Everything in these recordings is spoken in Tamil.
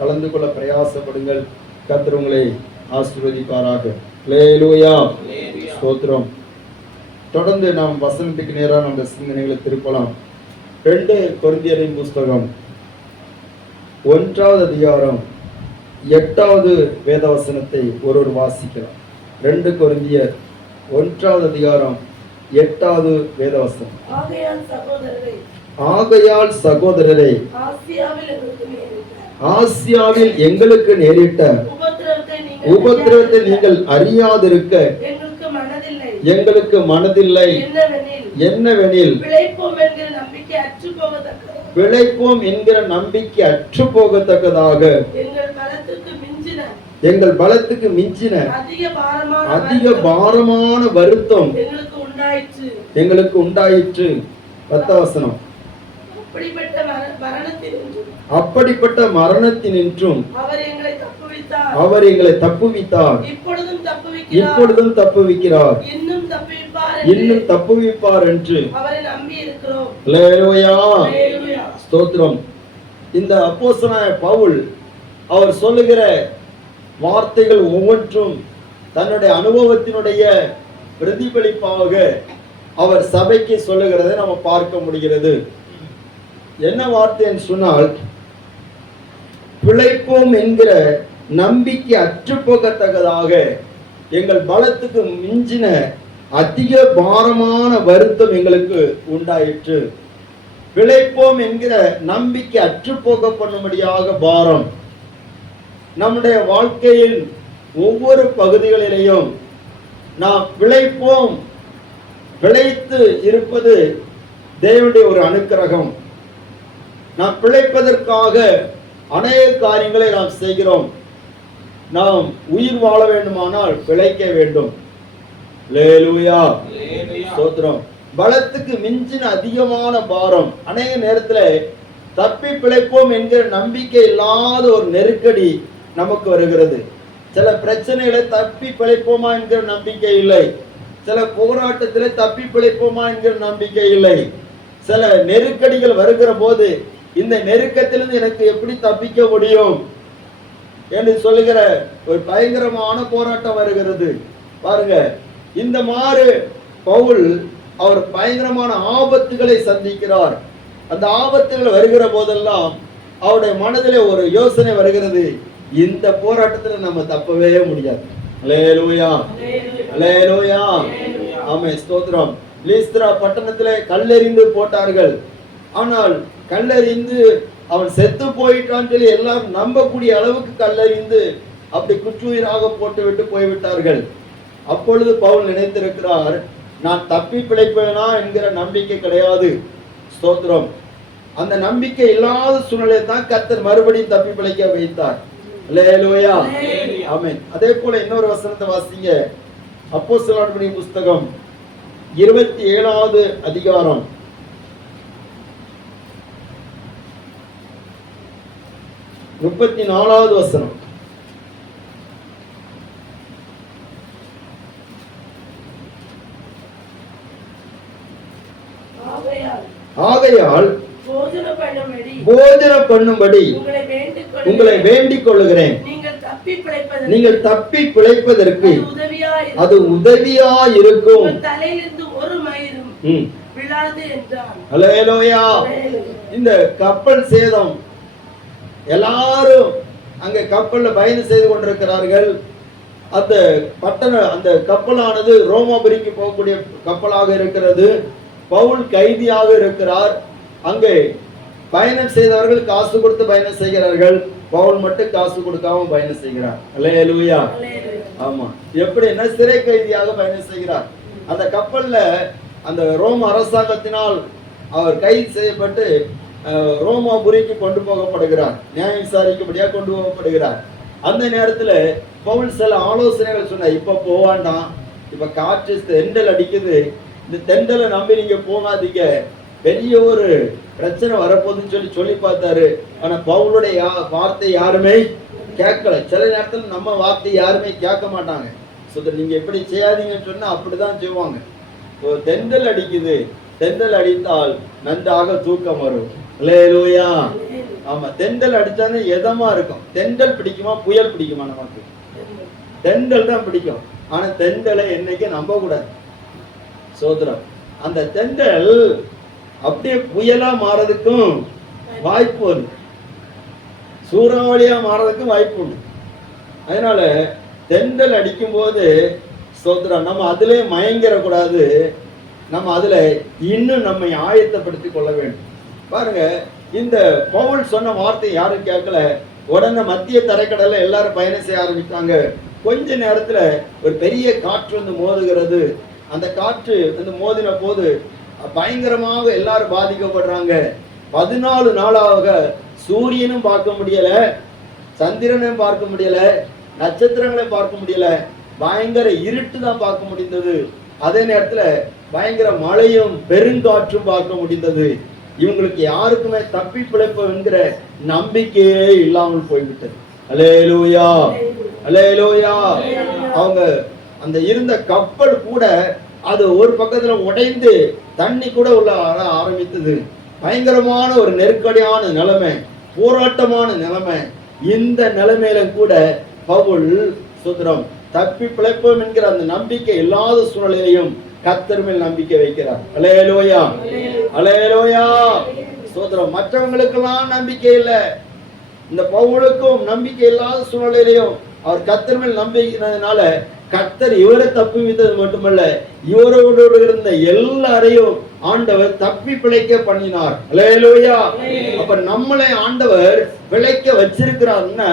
கலந்து கொள்ள பிரயாசப்படுங்கள். கர்த்தர் உங்களை ஆசீர்வதிப்பாராக. அல்லேலூயா, ஸ்தோத்திரம். தொடர்ந்து நாம் வசனத்துக்கு நேராக நம்ம சிந்தனைகளை திருப்பலாம். 2 கொரிந்தியரின் புஸ்தகம் 1வது அதிகாரம் 8வது வேதவசனத்தை ஒருவர் வாசிக்கலாம். 2 கொரிந்தியர் 1வது அதிகாரம் 8வது வேதவசனம். ஆகையால் சகோதரரே, ஆசியாவில் எங்களுக்கு நேரிட்ட உபத்திரவத்தை நீங்கள் அறியாதிருக்க எங்களுக்கு மனதில்லை. என்னவெனில் பிழைப்போம் என்கிற நம்பிக்கை அற்று போகத்தக்கதாக எங்கள் பலத்துக்கு மிஞ்சின அதிக பாரமான வருத்தம் எங்களுக்கு உண்டாயிற்று. 10வது வசனம். அப்படிப்பட்ட மரணத்தினின்றும் அவர் எங்களை தப்புவித்தார், இப்பொழுதும் தப்புவிக்கிறார், இன்னும் தப்புவிப்பார் என்று. அல்லேலூயா, ஸ்தோத்திரம். இந்த அப்போஸ்தலனாகிய பவுல் அவர் சொல்லுகிற வார்த்தைகள் ஒவ்வொன்றும் தன்னுடைய அனுபவத்தினுடைய பிரதிபலிப்பாக அவர் சபைக்கு சொல்லுகிறதை நம்ம பார்க்க முடிகிறது. என்ன வார்த்தை என்று சொன்னால், பிழைப்போம் என்கிற நம்பிக்கை அற்று போகத்தக்கதாக எங்கள் பலத்துக்கு மிஞ்சின அதிக பாரமான வருத்தம் எங்களுக்கு உண்டாயிற்று. பிழைப்போம் என்கிற நம்பிக்கை அற்று போக பண்ணும்படியாக பாரம். நம்முடைய வாழ்க்கையில் ஒவ்வொரு பகுதிகளிலேயும் நாம் பிழைப்போம், பிழைத்து இருப்பது தேவனுடைய ஒரு அனுக்கிரகம். நாம் பிழைப்பதற்காக அநேக காரியங்களை நாம் செய்கிறோம். நாம் உயிர் வாழ வேண்டுமானால் பிழைக்க வேண்டும். அல்லேலூயா, ஸ்தோத்திரம். பலத்துக்கு மிஞ்சின அதிகமான பாரம். அநேக நேரத்தில் தப்பி பிழைப்போம் என்கிற நம்பிக்கை இல்லாத ஒரு நெருக்கடி நமக்கு வருகிறது. சில பிரச்சனைகளை தப்பி பிழைப்போமா என்கிற நம்பிக்கை இல்லை. சில போராட்டத்தில் தப்பி பிழைப்போமா என்கிற நம்பிக்கை இல்லை. சில நெருக்கடிகள் வருகிற போது இந்த நெருக்கத்திலிருந்து எனக்கு எப்படி தப்பிக்க முடியும் என்று சொல்லுகிற ஒரு பயங்கரமான போராட்டம் வருகிறது. பாருங்க, இந்த மாதிரி பவுல் அவர் பயங்கரமான ஆபத்துகளை சந்திக்கிறார். அந்த ஆபத்துகள் வருகிற போதெல்லாம் அவருடைய மனதிலே ஒரு யோசனை வருகிறது, இந்த போராட்டத்தில் நம்ம தப்பவே முடியாது. அல்லேலூயா, அல்லேலூயா, ஆமென், ஸ்தோத்திரம். லீஸ்திரா பட்டணத்திலே கல்லெறிந்து போட்டார்கள். ஆனால் கல்லறிந்து அவன் செத்து போயிட்டான்னு சொல்லி எல்லாரும் நம்பக்கூடிய அளவுக்கு கல்லறிந்து அப்படி குற்றுயிராக போட்டுவிட்டு போய்விட்டார்கள். அப்பொழுது பவுல் நினைத்திருக்கிறார், நான் தப்பி பிழைப்பேனா என்கிற நம்பிக்கை கிடையாது. ஸ்தோத்திரம். அந்த நம்பிக்கை இல்லாத சூழ்நிலை தான் கர்த்தர் மறுபடியும் தப்பி பிழைக்க வைத்தார். அல்லேலூயா, ஆமென். அதே போல இன்னொரு வசனத்தை வாசிங்க. அப்போஸ்தலர்களின் புஸ்தகம் 27வது அதிகாரம் 34வது வசனம். ஆகையால் போஜன பண்ணும்படி உங்களை வேண்டிக் கொள்ளுகிறேன். நீங்கள் தப்பி பிழைப்பதற்கு அது உதவியா இருக்கும். அல்லேலூயா. இந்த கப்பல் சேதம், எல்லாரும் அங்க கப்பல்ல பயணம் செய்து கொண்டிருக்கிறார்கள். அந்த அந்த கப்பலானது ரோமாபுரிக்கு போகக்கூடிய கப்பலாக இருக்கிறது. பவுல் கைதியாக இருக்கிறார். அங்கே பயணம் செய்தவர்கள் காசு கொடுத்து பயணம் செய்கிறார்கள். பவுல் மட்டும் காசு கொடுக்காம பயணம் செய்கிறார். அல்லேலூயா, ஆமா. எப்படின்னா சிறை கைதியாக பயணம் செய்கிறார். அந்த கப்பல்ல அந்த ரோம அரசாங்கத்தினால் அவர் கைது செய்யப்பட்டு ரோமாபுரிக்கு கொண்டு போகப்படுகிறார். நியாயம் விசாரிக்கும்படியாக கொண்டு போகப்படுகிறார். அந்த நேரத்தில் பவுல் சில ஆலோசனைகள் சொன்னார். இப்ப போவாண்டாம், இப்ப காற்று தெண்டல் அடிக்குது, இந்த தெண்டலை நம்பி நீங்க போகாதீங்க, பெரிய ஒரு பிரச்சனை வரப்போகுதுன்னு சொல்லி பார்த்தாரு. ஆனா பவுலுடைய வார்த்தை யாருமே கேட்கல. சில நேரத்தில் நம்ம வார்த்தை யாருமே கேட்க மாட்டாங்க. நீங்க எப்படி செய்யாதீங்கன்னு சொன்னா அப்படிதான் செய்வாங்க. தெண்டல் அடிக்குது, தெண்டல் அடித்தால் நன்றாக தூக்கம் வரும். அல்லேலூயா, ஆமா, தென்றல் அடிச்சானே எதமா இருக்கும். தென்றல் பிடிக்குமா புயல் பிடிக்குமா? நமக்கு தென்றல் தான் பிடிக்கும். ஆனா தென்றலை என்னைக்கு நம்ப கூடாது. சோதரம். அந்த தென்றல் அப்படியே புயலா மாறதுக்கும் வாய்ப்பு உண்டு, சூறாவளியா மாறதுக்கும் வாய்ப்பு உண்டு. அதனால தென்றல் அடிக்கும் போது சோதரம் நம்ம அதிலே மயங்கிடக்கூடாது. நம்ம அதுல இன்னும் நம்மை ஆயத்தப்படுத்தி கொள்ள வேண்டும். பாருங்க, இந்த பவுல் சொன்ன வார்த்தை யாரும் கேட்கல. உடனே மத்திய தரைக்கடல்ல எல்லாரும் பயணம் செய்ய ஆரம்பித்தாங்க. கொஞ்ச நேரத்துல ஒரு பெரிய காற்று வந்து மோதுகிறது. அந்த காற்று வந்து மோதின போது பயங்கரமாக எல்லாரும் பாதிக்கப்படுறாங்க. 14 நாளாக சூரியனும் பார்க்க முடியல, சந்திரனையும் பார்க்க முடியல, நட்சத்திரங்களை பார்க்க முடியல. பயங்கர இருட்டு தான் பார்க்க முடிந்தது. அதே நேரத்துல பயங்கர மழையும் பெருங்காற்றும் பார்க்க முடிந்தது. இவங்களுக்கு யாருக்குமே தப்பி பிழைப்பு என்கிற நம்பிக்கையே இல்லாமல் போய்விட்டது. அல்லேலூயா, அல்லேலூயா. அவங்க அந்த இருந்த கப்பல் கூட அது ஒரு பக்கத்துல உடைந்து தண்ணி கூட உள்ள ஆரம்பித்தது. பயங்கரமான ஒரு நெருக்கடியான நிலைமை, போராட்டமான நிலைமை. இந்த நிலைமையில கூட பவுல் சுத்திரம் தப்பி பிழைப்போம் என்கிற அந்த நம்பிக்கை இல்லாத சூழ்நிலையிலையும் கர்த்தர் மேல் நம்பிக்கை வைக்கிறார். அல்லேலூயா, அல்லேலூயா. சோதரம் மற்றவங்களுக்கெல்லாம் நம்பிக்கை இல்லை. இந்த பவுலுக்கும் நம்பிக்கை இல்லாத சூழ்நிலையிலையும் அவர் கர்த்தர் மேல் நம்பிக்கையினால கர்த்தர் இவரை தப்பி வைத்தது மட்டுமல்ல, இவரோடு இருந்த எல்லாரையும் ஆண்டவர் தப்பி பிழைக்க பண்ணினார். அல்லேலூயா. அப்ப நம்மளை ஆண்டவர் பிழைக்க வச்சிருக்கிறார்னா,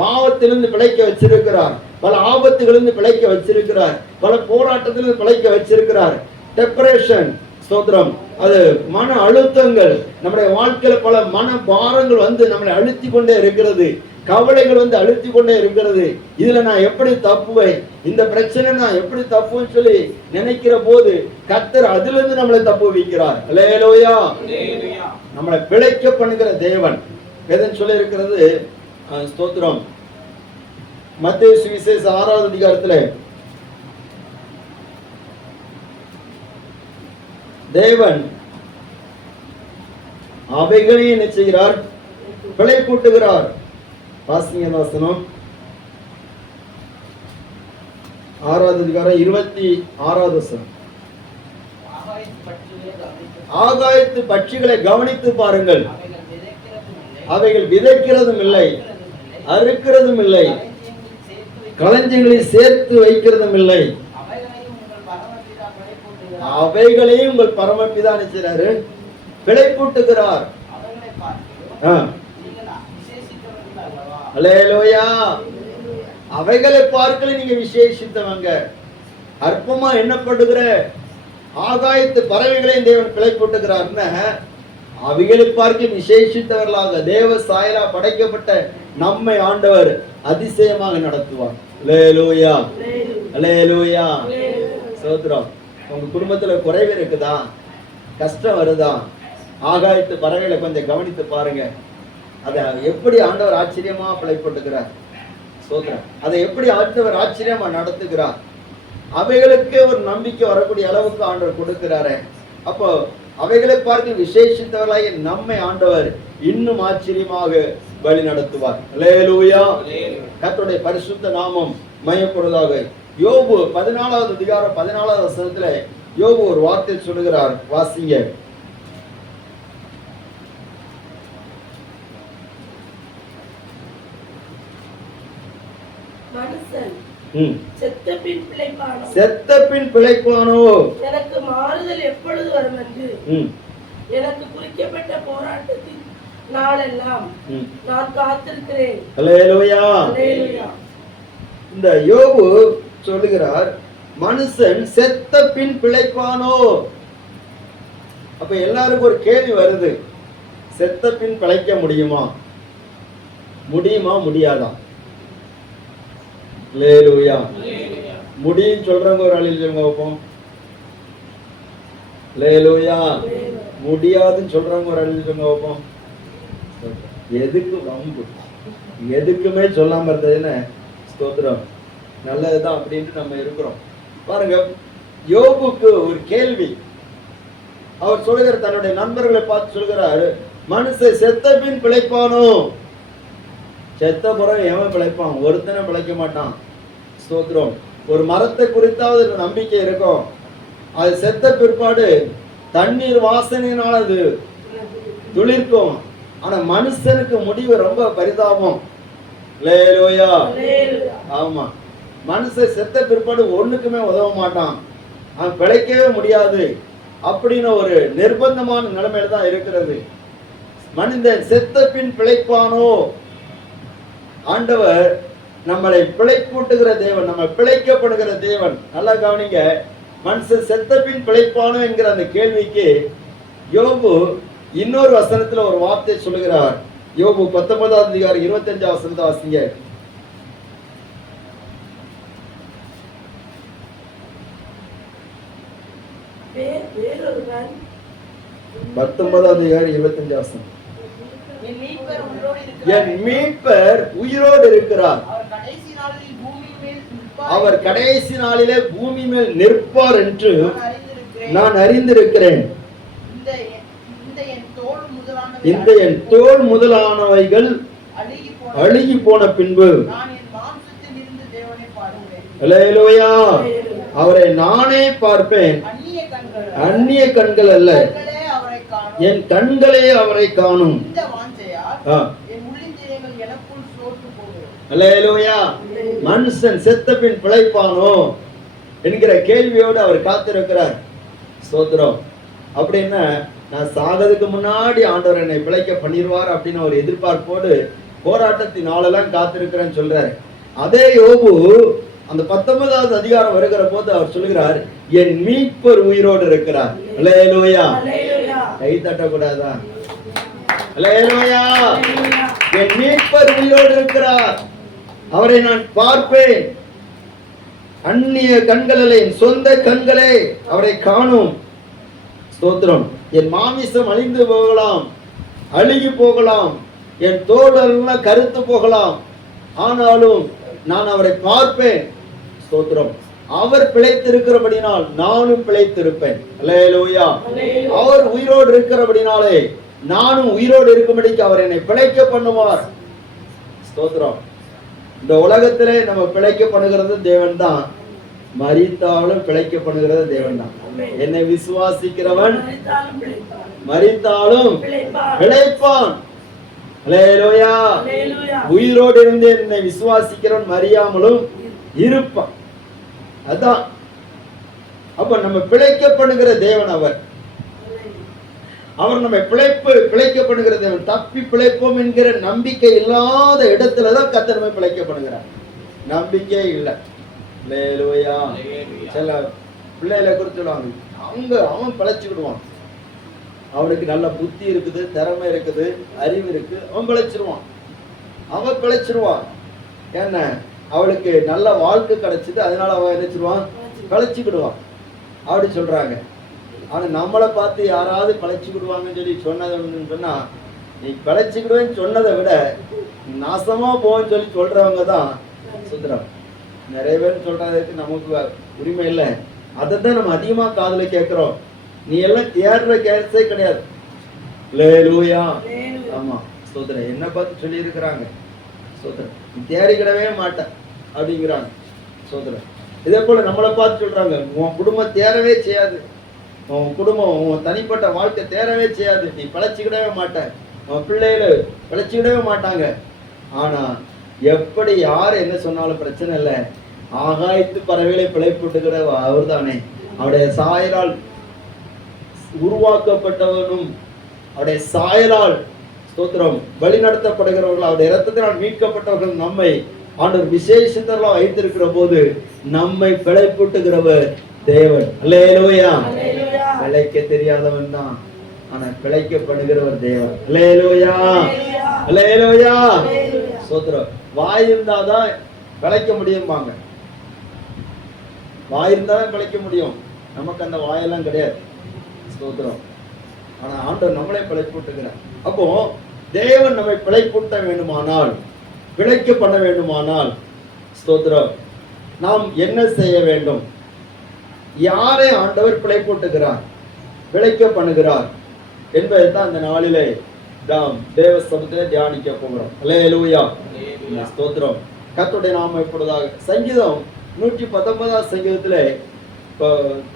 பாவத்திலிருந்து பிழைக்க வச்சிருக்கிறார், பல ஆபத்துகளிலிருந்து பிழைக்க வச்சிருக்கிறார், பல போராட்டத்திலிருந்து பிழைக்க வச்சிருக்கிறார். டெப்ரேஷன் ஸ்தோத்திரம், அது மன அழுத்தங்கள், நம்முடைய வாழ்க்கையில பல மன பாரங்கள் வந்து நம்மளை அழுத்தி கொண்டே இருக்கிறது, கவலைகள் வந்து அழுத்தி கொண்டே இருக்கிறது. இதுல நான் எப்படி தப்புவேன், இந்த பிரச்சனை நான் எப்படி தப்புன்னு சொல்லி நினைக்கிற போது கர்த்தர் அதுல இருந்து நம்மளை தப்பு வைக்கிறார். அல்லேலூயா. நம்மளை பிழைக்க பண்ணுகிற தேவன் எதன் சொல்லி இருக்கிறது ஸ்தோத்திரம். மத்தேயு சுவிசேஷம் 6வது அதிகாரத்துல தேவன் அவைகளை என்ன செய்கிறார்? பிழை கூட்டுகிறார். வாசிங்க வசனம் 6வது அதிகாரம் 26வது வசனம். ஆகாயத்து பட்சிகளை கவனித்து பாருங்கள், அவைகள் விதைக்கிறதும் இல்லை, அறுக்கிறதும் இல்லை, களஞ்சியங்களை சேர்த்து வைக்கிறதும் இல்லை, அவைகளையும் உங்கள் பரமபிதா நினைச்சாரு பிழை கூட்டுகிறார். அல்லேலூயா. அவைகளை பார்க்கல நீங்க விசேஷித்தவங்க, அற்பமா எண்ணப்படுகிற ஆகாயத்து பறவைகளையும் தேவன் பிழை கூட்டுகிறார்னா, அவைகளை பார்க்க விசேஷித்தவர்களாக தேவ சாயலா படைக்கப்பட்ட நம்மை ஆண்டவர் அதிசயமாக நடத்துவார். அல்லேலூயா, அல்லேலூயா. சோத்ரம். உங்க குடும்பத்துல குறைவு இருக்குதா, கஷ்டம் வருதா, ஆகாயத்து பறவைகளை கொஞ்சம் கவனித்து பாருங்க. அதை எப்படி ஆண்டவர் ஆச்சரியமா பிழைப்பட்டுக்கிறார். சோத்ரம். அதை எப்படி ஆண்டவர் ஆச்சரியமா நடத்துகிறார். அவைகளுக்கு ஒரு நம்பிக்கை வரக்கூடிய அளவுக்கு ஆண்டவர் கொடுக்கிறாரு. அப்போ அவைகளை பார்த்து விசேஷித்தவர்களாக நம்மை ஆண்டவர் இன்னும் ஆச்சரியமாக வழி நடத்துவார். அல்லேலூயா. கர்த்தருடைய பரிசுத்த நாமம் மகிமைப்படுவதாக. யோபு 14வது அதிகாரம் 14வது வசனத்துல யோபு ஒரு வார்த்தை சொல்லுகிறார். வாசிங்க. செத்த பின் பிழைப்பானோ, எனக்கு மாறுதல் எப்பொழுது வரும் என்று எனக்கு குறிக்கப்பட்ட போராட்டத்தின் நாளெல்லாம் நான் காத்திருக்கிறேன். அல்லேலூயா. இந்த யோபு சொல்லுகிறார், மனுஷன் செத்த பின் பிழைப்பானோ. அப்ப எல்லாருக்கும் ஒரு கேள்வி வருது, செத்த பின் பிழைக்க முடியுமா? முடியுமா முடியாதா? அல்லேலூயா. முடியும் சொல்றவங்க ஒரு ஆளில் சொல்லுங்க வைப்போம். அல்லேலூயா. முடியாதுன்னு சொல்றவங்க ஒரு ஆளில் சொல்லுங்க வைப்போம். எதுக்கு வம்பு? எதுக்குமே சொல்லாம இருந்ததுன்னு ஸ்தோத்திரம், நல்லதுதான் அப்படின்ட்டு நம்ம இருக்கிறோம். பாருங்க, யோபுக்கு ஒரு கேள்வி. அவர் சொல்லுகிற தன்னுடைய நண்பர்களை பார்த்து சொல்கிறார், மனுஷன் செத்த பின் பிழைப்பானோ? செத்த பிறகு எவன் பிழைப்பான்? ஒருத்தனை பிழைக்க மாட்டான். ஸ்தோத்திரம். ஒரு மரத்தை குறித்தாவது நம்பிக்கை இருக்கும். அது செத்த பிற்பாடு தண்ணீர் வாசனையினால் அது துளிர்க்கும். ஆனா மனுஷனுக்கு முடிவு ரொம்ப பரிதாபம். அல்லேலூயா. ஆமா, மனுஷன் செத்த பிற்பாடு ஒண்ணுக்குமே உதவ மாட்டான். அவன் பிழைக்கவே முடியாது அப்படின்னு ஒரு நிர்பந்தமான நிலைமையில தான் இருக்கிறது. மனிதன் செத்த பின் பிழைப்பானோ? ஆண்டவர் நம்மளை பிழைப்பூட்டுகிற தேவன், நம்ம பிழைக்கப்படுகிற தேவன். நல்லா கவனிங்க. மனுஷன் செத்த பின் பிழைப்பானோ என்கிற அந்த கேள்விக்கு யோபு இன்னொரு வசனத்துல ஒரு வார்த்தை சொல்லுகிறார். யோபு 19ஆம் அதிகாரம் 25ஆம் வசனத்தை வாசிங்க. வேறொருவன் 19ஆம் அதிகாரம் 25ஆம் வசனம். என் மீட்பர் உயிரோடு இருக்கிறார், அவர் கடைசி நாளிலே பூமி மேல் நிற்பார் என்று நான் அறிந்திருக்கிறேன். இந்த என் தோல் முதலானவைகள் அழுகி போன பின்பு அல்லேலூயா, அவரை நானே பார்ப்பேன். அந்நிய கண்கள் அல்ல, என் கண்களே அவரை காணும். அல்லேலூயா. மனுஷன் செத்த பின் பிழைப்பானோ என்கிற கேள்வியோடு அவர் காத்திருக்கிறார். ஸ்தோத்திரம். அப்படின்னா நான் சாகிறதுக்கு முன்னாடி ஆண்டவர் என்னை பிழைக்க பண்ணிடுவார் அப்படின்னு ஒரு எதிர்பார்ப்போடு போராட்டத்தின் நாளெல்லாம் காத்திருக்கிறேன்னு சொல்றாரு. அதே யோபு அந்த 19ஆவது அதிகாரம் வருகிற போது அவர் சொல்லுகிறார், என் மீட்பர் உயிரோடு இருக்கிறார். அல்லேலூயா. கை தட்டக்கூடாதா? அல்லேலூயா. என் மீட்பர் உயிரோடு இருக்கிறார், அவரை நான் பார்ப்பேன். அந்நிய கண்களே, என் சொந்த கண்களே அவரை காணும். ஸ்தோத்திரம். என் மாமிசம் அழிந்து போகலாம், அழுகி போகலாம், என் தோழர்கள் கருத்து போகலாம், ஆனாலும் நான் அவரை பார்ப்பேன். ஸ்தோத்திரம். அவர் பிழைத்திருக்கிறபடினால் நானும் பிழைத்திருப்பேன். அல்லேலூயா. அவர் உயிரோடு இருக்கிறபடினாலே நானும் உயிரோடு இருக்கும்படிக்கு அவர் என்னை பிழைக்க பண்ணுவார். ஸ்தோத்திரம். இந்த உலகத்திலே நம்ம பிழைக்க பண்ணுகிறது தேவன் தான், மரித்தாலும் பிழைக்க பண்ணுகிறது தேவன் தான். என்னை விசுவாசிக்கிறவன் மரித்தாலும் பிழைப்பான். அல்லேலூயா. உயிரோடு இருந்து என்னை விசுவாசிக்கிறவன் மரியாமலும் இருப்பான். அதான். அப்ப நம்ம பிழைக்கப்படுகிற தேவன் அவர். அவர் நம்ம பிழைக்கப்படுகிற தேவன். தப்பி பிழைப்போம் என்கிற நம்பிக்கை இல்லாத இடத்துலதான் கர்த்தர் நம்ம பிழைக்கப்படுகிறார். நம்பிக்கை இல்லை. அல்லேலூயா. சில பிள்ளைகளை குறித்து சொல்லுவாங்க, அவன் பிழைச்சுக்கிடுவான், அவனுக்கு நல்ல புத்தி இருக்குது, திறமை இருக்குது, அறிவு இருக்கு, அவன் பிழைச்சிருவான், அவன் பிழைச்சிருவான். என்ன, அவளுக்கு நல்ல வாழ்க்கை கிடைச்சிது, அதனால அவன் நினைச்சிருவான், பிழைச்சிக்கிடுவான் அப்படி சொல்றாங்க. ஆனா நம்மளை பார்த்து யாராவது பிழைச்சிக்கிடுவாங்கன்னு சொல்லி சொன்னதுன்னு சொன்னா, நீ பிழைச்சிக்கிடுவேன்னு சொன்னதை விட நாசமா போன்னு சொல்லி சொல்றவங்க தான் சுந்தரம். நிறைய பேர் சொல்றதுக்கு நமக்கு உரிமை இல்லை, அதை தான் நம்ம அதிகமா காதுல கேட்கிறோம். நீ எல்லாம் தேடுற கேஸே கிடையாது. அல்லேலூயா. ஆமா, ஸ்தோத்திரம். என்ன பார்த்து சொல்லி இருக்கிறாங்க, ஸ்தோத்திரம், நீ தேடிக்கிடவே மாட்ட அப்படிங்கிறாங்க. ஸ்தோத்திரம். இதே போல நம்மளை பார்த்து சொல்றாங்க, உன் குடும்பம் தேரவே செய்யாது, உன் குடும்பம் உன் தனிப்பட்ட வாழ்க்கை தேரவே செய்யாது, நீ பிழைச்சிக்கிடவே மாட்ட, உன் பிள்ளைகள் பிழைச்சிக்கிடவே மாட்டாங்க. ஆனா எப்படி யார் என்ன சொன்னாலும் பிரச்சனை இல்லை, ஆகாயத்து பறவைகளை பிழைப்புட்டுக்கிற அவர் தானே. அவருடைய சாயலால் உருவாக்கப்பட்டவனும் அவருடைய சாயலால் ஸ்தோத்திரம் வழி நடத்தப்படுகிறவர்கள், அவருடைய இரத்தத்தினால் மீட்கப்பட்டவர்கள் நம்மை ஆண்டவர் விசேஷத்தெல்லாம் வைத்திருக்கிற போது நம்மை பிழைப்புட்டுகிறவர் தேவன். அல்லேலூயா. பிழைக்க தெரியாதவன் தான், ஆனா பிழைக்கப்படுகிறவர் தேவன். அல்லேலூயா. அல்லேலூயா. ஸ்தோத்திரம். வாய் இருந்தாதான் பிழைக்க முடியும்பாங்க, வாய் இருந்தாதான் பிழைக்க முடியும். நமக்கு அந்த வாயெல்லாம் கிடையாது. ஸ்தோத்திரம். ஆனா ஆண்டவர் நம்மளை பிழைப்பூட்டுகிறார். அப்போ தேவன் நம்மை பிழைப்பூட்ட வேண்டுமானால், பிழைக்க பண்ண வேண்டுமானால், ஸ்தோத்திரம், நாம் என்ன செய்ய வேண்டும்? யாரை ஆண்டவர் பிழைப்பூட்டுகிறார், பிழைக்க பண்ணுகிறார் என்பதை தான் அந்த நாளிலே நாம் தேவ சமூகத்திலே தியானிக்க போகிறோம். அல்லேலூயா, ஸ்தோத்திரம். கர்த்தருடைய நாமம் எப்பொழுதாக. சங்கீதம் 119 சங்கீதத்திலே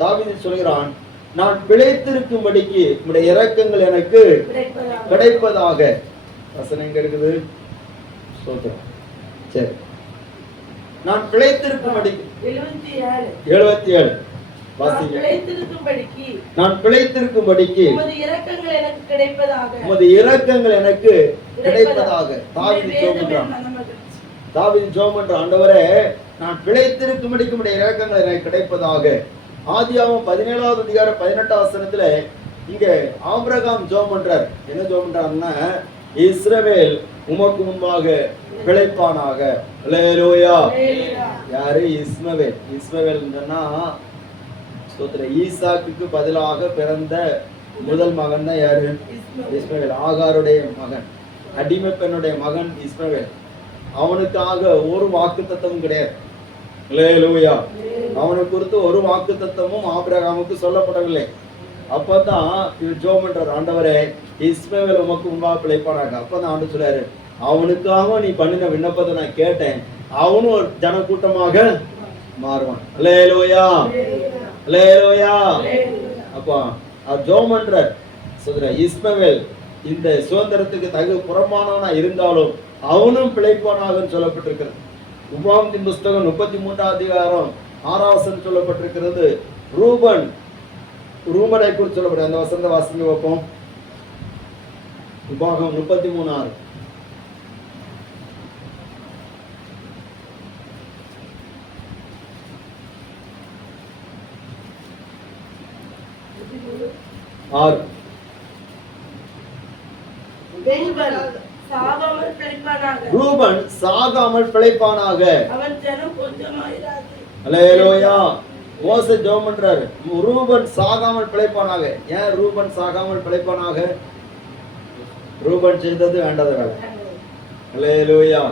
தாவீது சொல்கிறான், நான் பிழைத்திருக்கும்படிக்கு உம்முடைய இரக்கங்கள் எனக்கு கிடைப்பதாக. வசனம் எங்க இருக்குது? ஸ்தோத்திரம். சரி, நான் பிழைத்திருக்கும்படிக்கு 77 வாசிங்க. நான் பிழைத்திருக்கும்படிக்கு உமது இரக்கங்கள் எனக்கு கிடைப்பதாக. தாவீது ஜெபம் பண்றான், ஆண்டவரே நான் பிழைத்திருக்கும்படிக்கு உம்முடைய இரக்கங்கள் எனக்கு கிடைப்பதாக. ஆதியாகமம் 17வது அதிகாரம் 18வது வசனத்துல இங்க ஆபிரகாம் ஜெபம் பண்றார். என்ன ஜெபம் பண்றாருன்னா, இஸ்ரவேல் உமக்கு முன்பாக பிழைப்பானாக. அல்லேலூயா. யாரு? இஸ்மவேல். இஸ்மவேல் சொன்னா ஈசாக்குக்கு பதிலாக பிறந்த முதல் மகன் தான் யாரு? இஸ்மவேல். ஆகாருடைய மகன், அடிமை பெண்ணுடைய மகன் இஸ்மவேல். அவனுக்காக ஒரு வாக்குத்தத்தமும் கிடையாது. அல்லேலூயா. அவனை குறித்து ஒரு வாக்குத்தத்தமும் ஆபிரகாமுக்கு சொல்லப்படவில்லை. அப்பதான் இவர் ஜெபம் பண்றார், ஆண்டவரே இஸ்மவேல் உமக்கு முன்பாக பிழைப்பானாக. அப்பதான் ஆண்டு சொல்றாரு, அவனுக்காக நீ பண்ணின விண்ணப்பத்தை நான் கேட்டேன், அவனும் ஒரு ஜனக்கூட்டமாக மாறுவான். அல்லேலூயா, அல்லேலூயா. அப்போ அவர் ஜெபம் பண்றார், சொல்ற இஸ்மவேல் இந்த சுதந்திரத்துக்கு தகு புறமானவனா இருந்தாலும் அவனும் பிழைப்பானாகன்னு சொல்லப்பட்டிருக்கிறது. உபாகமத்தின் புஸ்தகம் 33வது அதிகாரம் 6வது வசனம் சொல்லப்பட்டிருக்கிறது. ரூபனை குறித்து சொல்லப்பட்ட அந்த வசனத்தை வாசிங்க வைப்போம். உபாகம் 33:6. ரூபன் சாகாமல் பிழைப்பானாக. அல்லேலூயா. மோசே ஜெபம் பண்றாரு, ரூபன் சாகாமல் பிழைப்பானாக. ஏன் ரூபன் சாகாமல் பிழைப்பானாக? ரூபன் செய்தது வேண்டாத வேலை. அல்லேலூயா.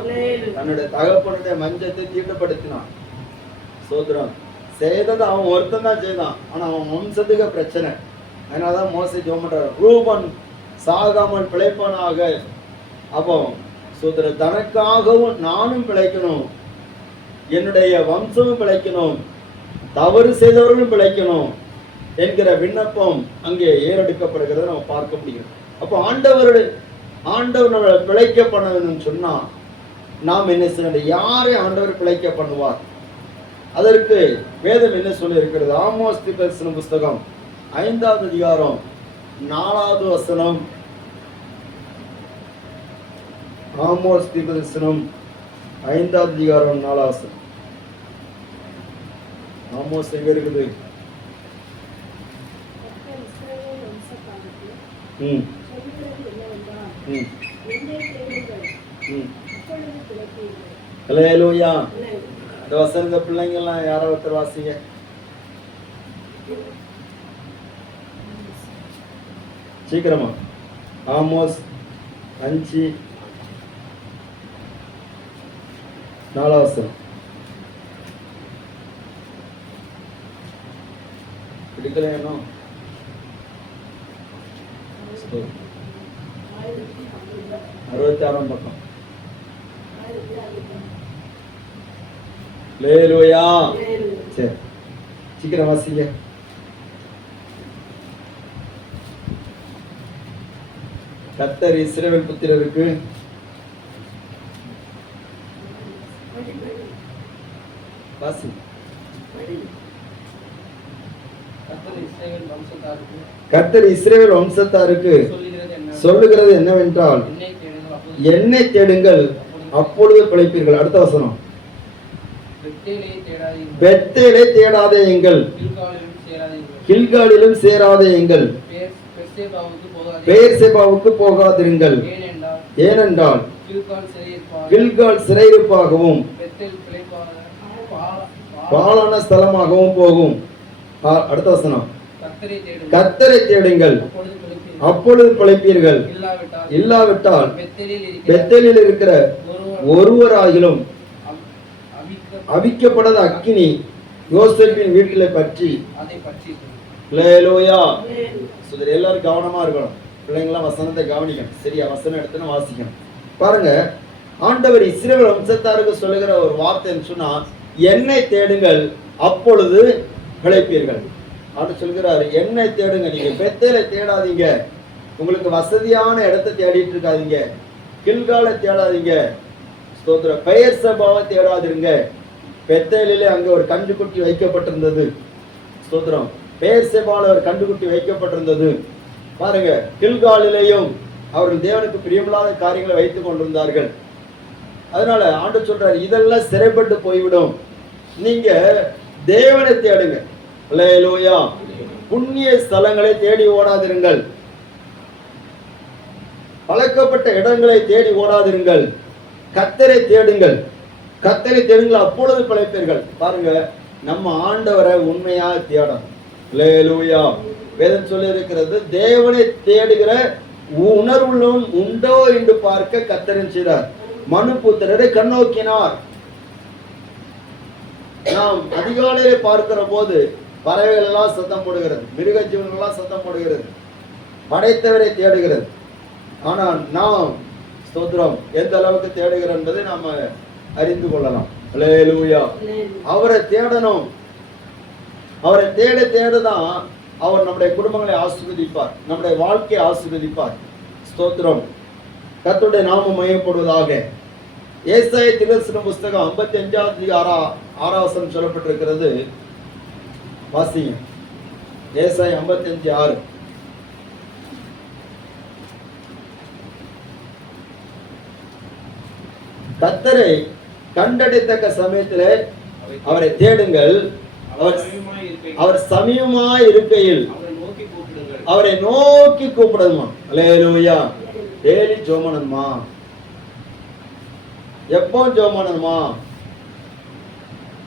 தன்னுடைய தகப்பனுடைய மஞ்சத்தை தீட்டுப்படுத்தினான். சோதரம் செய்தது அவன் ஒருத்தன் தான் செய்தான், ஆனா அவன் வம்சத்துக்கு பிரச்சனை. அதனாலதான் மோசே ஜெபம் பண்றாரு, ரூபன் சாகாமல் பிழைப்பானாக. அப்போ சோதர தனக்காகவும் நானும் பிழைக்கணும், என்னுடைய வம்சமும் பிழைக்கணும், தவறு செய்தவர்களும் பிழைக்கணும் என்கிற விண்ணப்பம் அங்கே ஏறெடுக்கப்படுகிறத நம்ம பார்க்க முடியும். அப்போ ஆண்டவர் நம்மளை பிழைக்க பண்ணணும்னு சொன்னா நாம் என்ன செய்யணும்? யாரை ஆண்டவர் பிழைக்க பண்ணுவார்? அதற்கு வேதம் என்ன சொல்லி இருக்கிறது? ஆமோஸ் தீர்க்கதரிசன புஸ்தகம் 5வது அதிகாரம் 4வது வசனம். ஆமோஸ் தீர்க்கதரிசனம் 5வது அதிகாரம் 4வது வசனம். ஆமோஸ் எங்க இருக்குது? அல்லேலூயா. இந்த வசனத்தை பிள்ளைங்க எல்லாம் யாரோ ஒருத்தர் வாசிங்க. சீக்கிரமா. ஆமோஸ் 5:4 வசனம். பிடிக்கலையோ? 66ஆம் பக்கம். அல்லேலூயா. சரி, சீக்கிரம் வாசிங்க. கர்த்தர் இஸ்ரவேல் புத்திரருக்கு வாசி. கர்த்தர் இஸ்ரவேல் வம்சத்தாருக்கு சொல்லுகிறது என்னவென்றால், என்னை தேடுங்கள் அப்பொழுது பிழைப்பீர்கள். அடுத்த வசனம், பெத்தேலை தேடாதேயுங்கள், கில்காலிலும் சேராதேயுங்கள், பெயர்செபாவுக்கு போகாதிருங்கள். ஏனென்றால் கில்கால் சிறையிருப்பாகவும் பாழான ஸ்தலமாகவும் போகும். அடுத்த வசனம், கர்த்தரை தேடுங்கள் அப்பொழுது பிழைப்பீர்கள். இல்லாவிட்டால் பெத்தேலில் இருக்கிற ஒருவராகிலும் அவிக்கப்படாத அக்கினி யோசேப்பின் வீட்டில பற்றி. அல்லேலூயா. எல்லாரும் கவனமா இருக்கணும். பிள்ளைங்களாம் வசனத்தை கவனிக்கணும். சரியா? வசனம் எடுத்துன்னு வாசிக்கணும். பாருங்க, ஆண்டவர் இஸ்ரவேல் வம்சத்தாருக்கு சொல்லுகிற ஒரு வார்த்தைன்னு சொன்னா, என்னை தேடுங்கள் அப்பொழுது பிழைப்பீர்கள். ஆண்டு சொல்கிறாரு, என்னை தேடுங்க. நீங்க பெத்தேலை தேடாதீங்க, உங்களுக்கு வசதியான இடத்தை தேடிட்டு இருக்காதீங்க, கில்காலை தேடாதீங்க, ஸ்தோத்திரம், பெயர் சபாவை தேடாதீங்க. பெத்தேலிலே அங்க ஒரு கன்றுக்குட்டி வைக்கப்பட்டிருந்தது. ஸ்தோத்திரம், பெயர் சபால ஒரு கன்றுக்குட்டி வைக்கப்பட்டிருந்தது. பாருங்க, கில்காலிலேயும் அவர்கள் தேவனுக்கு பிரியமில்லாத காரியங்களை வைத்துக் கொண்டிருந்தார்கள். அதனால ஆண்டு சொல்றாரு, இதெல்லாம் சிறைப்பட்டு போய்விடும், நீங்க தேவனை தேடுங்க. அல்லேலூயா. புண்ணிய ஸ்தலங்களை தேடி ஓடாதிருங்கள், பழக்கப்பட்ட இடங்களை தேடி ஓடாதிருங்கள், கர்த்தரை தேடுங்கள், கர்த்தரை தேடுங்கள் அப்பொழுது பிழைப்பீர்கள். பாருங்க, நம்ம ஆண்டவரை உண்மையா தேடணும். அல்லேலூயா. வேதம் சொல்லி இருக்கிறது, தேவனை தேடுகிற உணர்வுள்ளவன் உண்டோ என்று பார்க்க கர்த்தரின் செய்தார், மனுபுத்திரரை கண்ணோக்கினார். நாம் அதிகாலையிலே பார்க்கிற போது பறவைகள் எல்லாம் சத்தம் போடுகிறது, மிருக ஜீவன்கள் எல்லாம் சத்தம் போடுகிறது, படைத்தவரை தேடுகிறது. ஆனால் நாம் ஸ்தோத்திரம் எந்த அளவுக்கு தேடுகிறோம் என்பதை நாம அறிந்து கொள்ளலாம். அல்லேலூயா. அவரை தேடணும். அவரை தேட தேடதான் அவர் நம்முடைய குடும்பங்களை ஆசீர்வதிப்பார், நம்முடைய வாழ்க்கையை ஆசீர்வதிப்பார். ஸ்தோத்திரம், கர்த்தருடைய நாமம் மையப்படுவதாக. ஏசாயா தீர்க்கதரிசன புஸ்தகம் 55:6 சொல்லப்பட்டிருக்கிறது. வாசிங்க, ஏசாயா 55:6. கர்த்தரை கண்டடைத்தக்க சமயத்திலே அவரை தேடுங்கள், அவர் சமீபமாய் இருக்கையில் அவரை நோக்கி கூப்பிடணுமா. அல்லேலூயா. டெய்லி ஜோமனமா, எப்போ ஜோமனமா?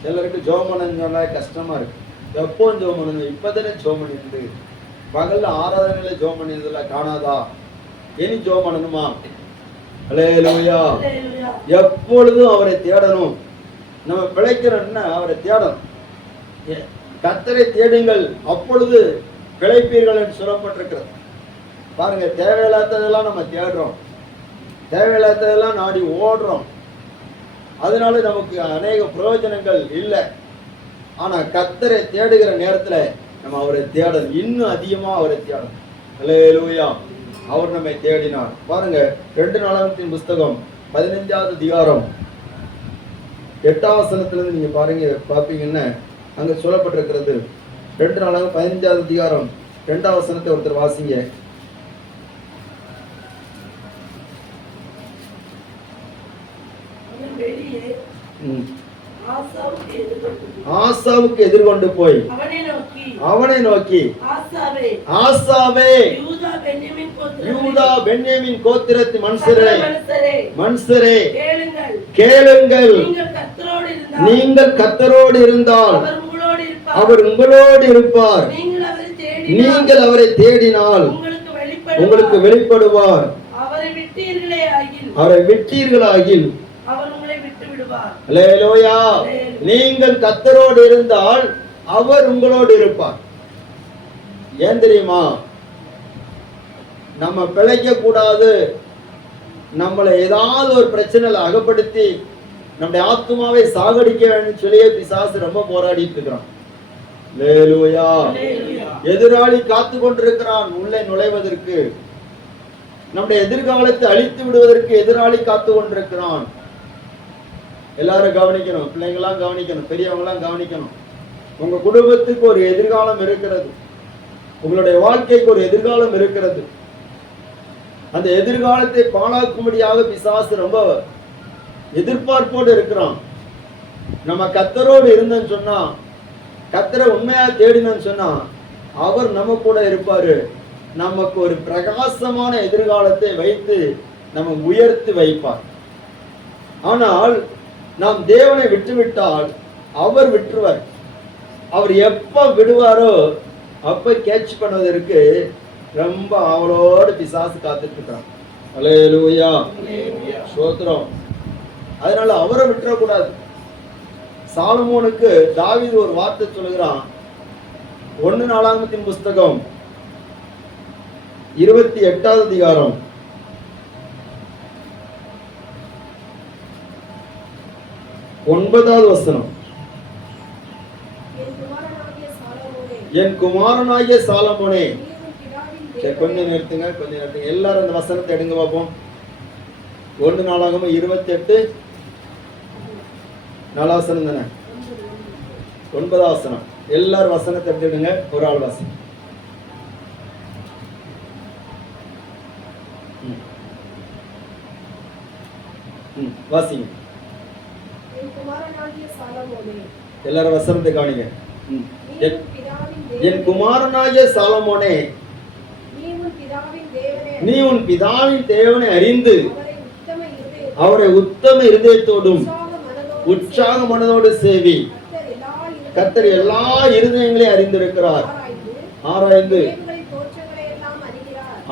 சிலருக்கு ஜோமனங்களா கஷ்டமா இருக்கு. எப்போ ஜோமனு? இப்பதானே ஜோமன் இருந்து, பகல்ல ஆராதனையில ஜோமன் இதுல காணாதா? இனி ஜோமனமா? அல்லேலூயா. எப்பொழுதும் அவரை தேடணும். நம்ம பிழைக்கிறோம்னா அவரை தேடணும். கர்த்தரை தேடுங்கள் அப்பொழுது பிழைப்பீர்கள் என்று சொல்லப்பட்டிருக்கிறது. பாருங்க, தேவையில்லாததெல்லாம் நம்ம தேடுறோம், தேவையில்லாததெல்லாம் நாடி ஓடுறோம், அதனால நமக்கு அநேக பிரயோஜனங்கள் இல்லை. ஆனா கர்த்தரை தேடுகிற நேரத்துல நம்ம அவரை தேடணும், இன்னும் அதிகமா அவரை தேடணும். அல்லேலூயா. அவர் நம்மை தேடினார். பாருங்க, 2 நாளாகமத்தின் புஸ்தகம் 15வது அதிகாரம் 8ஆம் வசனத்திலிருந்து நீங்க பாருங்க, பார்ப்பீங்கன்னா அங்க சொல்லப்பட்டிருக்கிறது. 2 நாளாகமம் 15வது அதிகாரம் 2ஆம் வசனத்தை ஒருத்தர் வாசிங்க. ஆசாவுக்கு எதிர்கொண்டு போய் அவனை நோக்கி, ஆசாவே, யூதா பென்யமீன் கோத்திரத்து மனுஷரே, கேளுங்கள், நீங்கள் கர்த்தரோடு இருந்தால் அவர் உங்களோடு இருப்பார், நீங்கள் அவரை தேடினால் உங்களுக்கு வெளிப்படுவார், அவரை விட்டீர்களாகில் அல்லேலூயா. நீங்கள் கர்த்தரோடு இருந்தால் அவர் உங்களோடு இருப்பார். ஏன் தெரியுமா? நம்ம பிழைக்க கூடாது, நம்மளை ஏதாவது ஒரு பிரச்சனையில அகப்படுத்தி நம்முடைய ஆத்துமாவை சாகடிக்க வேண்டும் சொல்லியே பிசாசு ரொம்ப போராடிட்டு இருக்கிறான். அல்லேலூயா. எதிராளி காத்து கொண்டிருக்கிறான் உள்ளே நுழைவதற்கு, நம்முடைய எதிர்காலத்தை அழித்து விடுவதற்கு எதிராளி காத்து கொண்டிருக்கிறான். எல்லாரும் கவனிக்கணும், பிள்ளைங்களாம் கவனிக்கணும், பெரியவங்களாம் கவனிக்கணும். உங்க குடும்பத்துக்கு ஒரு எதிர்காலம் இருக்கிறது, உங்களுடைய வாழ்க்கைக்கு ஒரு எதிர்காலம் இருக்கிறது. அந்த எதிர்காலத்தை பாழாக்கும்படியாக பிசாசு ரொம்ப எதிர்பார்ப்போடு இருக்கிறான். நம்ம கர்த்தரோடு இருந்தோன்னு சொன்னா, கர்த்தரை உண்மையா தேடினோன்னு சொன்னா அவர் நம்ம கூட இருப்பாரு. நமக்கு ஒரு பிரகாசமான எதிர்காலத்தை வைத்து நம்ம உயர்த்தி வைப்பார். ஆனால் நாம் தேவனை விட்டுவிட்டால் அவர் விட்டுருவார். அவர் எப்ப விடுவாரோ அப்ப கேட்ச் பண்ணுவதற்கு ரொம்ப அவளோடு பிசாசு காத்துட்டு இருக்கிறான். அல்லேலூயா. ஸ்தோத்திரம். அதனால அவரை விட்டுறக்கூடாது. சாலமோனுக்கு தாவீது ஒரு வார்த்தை சொல்லுகிறான். 1 நாளாகமத்தின் புஸ்தகம் 28வது அதிகாரம் 9வது வசனம். என் குமாரனாகிய சாலமோனே. கொஞ்சம் நிறுத்துங்க. எல்லாரும் அந்த வசனத்தை எடுங்க பார்ப்போம். 1 நாளாகமம் 28 4 வசனம் தானே, 9வது வசனம். எல்லாரும் வசனத்தை எடுத்துடுங்க, ஒரு ஆள் வசனம். வாசிங்க. எல்லாரும் வசனத்தை கவனிங்க. என் குமாரனாகிய சாலமோனே, நீ உன் பிதாவின் தேவனை அறிந்து அவரை உத்தம இருதயத்தோடும் உற்சாக மனதோடு சேவி. கர்த்தர் எல்லா இருதயங்களையும் அறிந்திருக்கிறார்.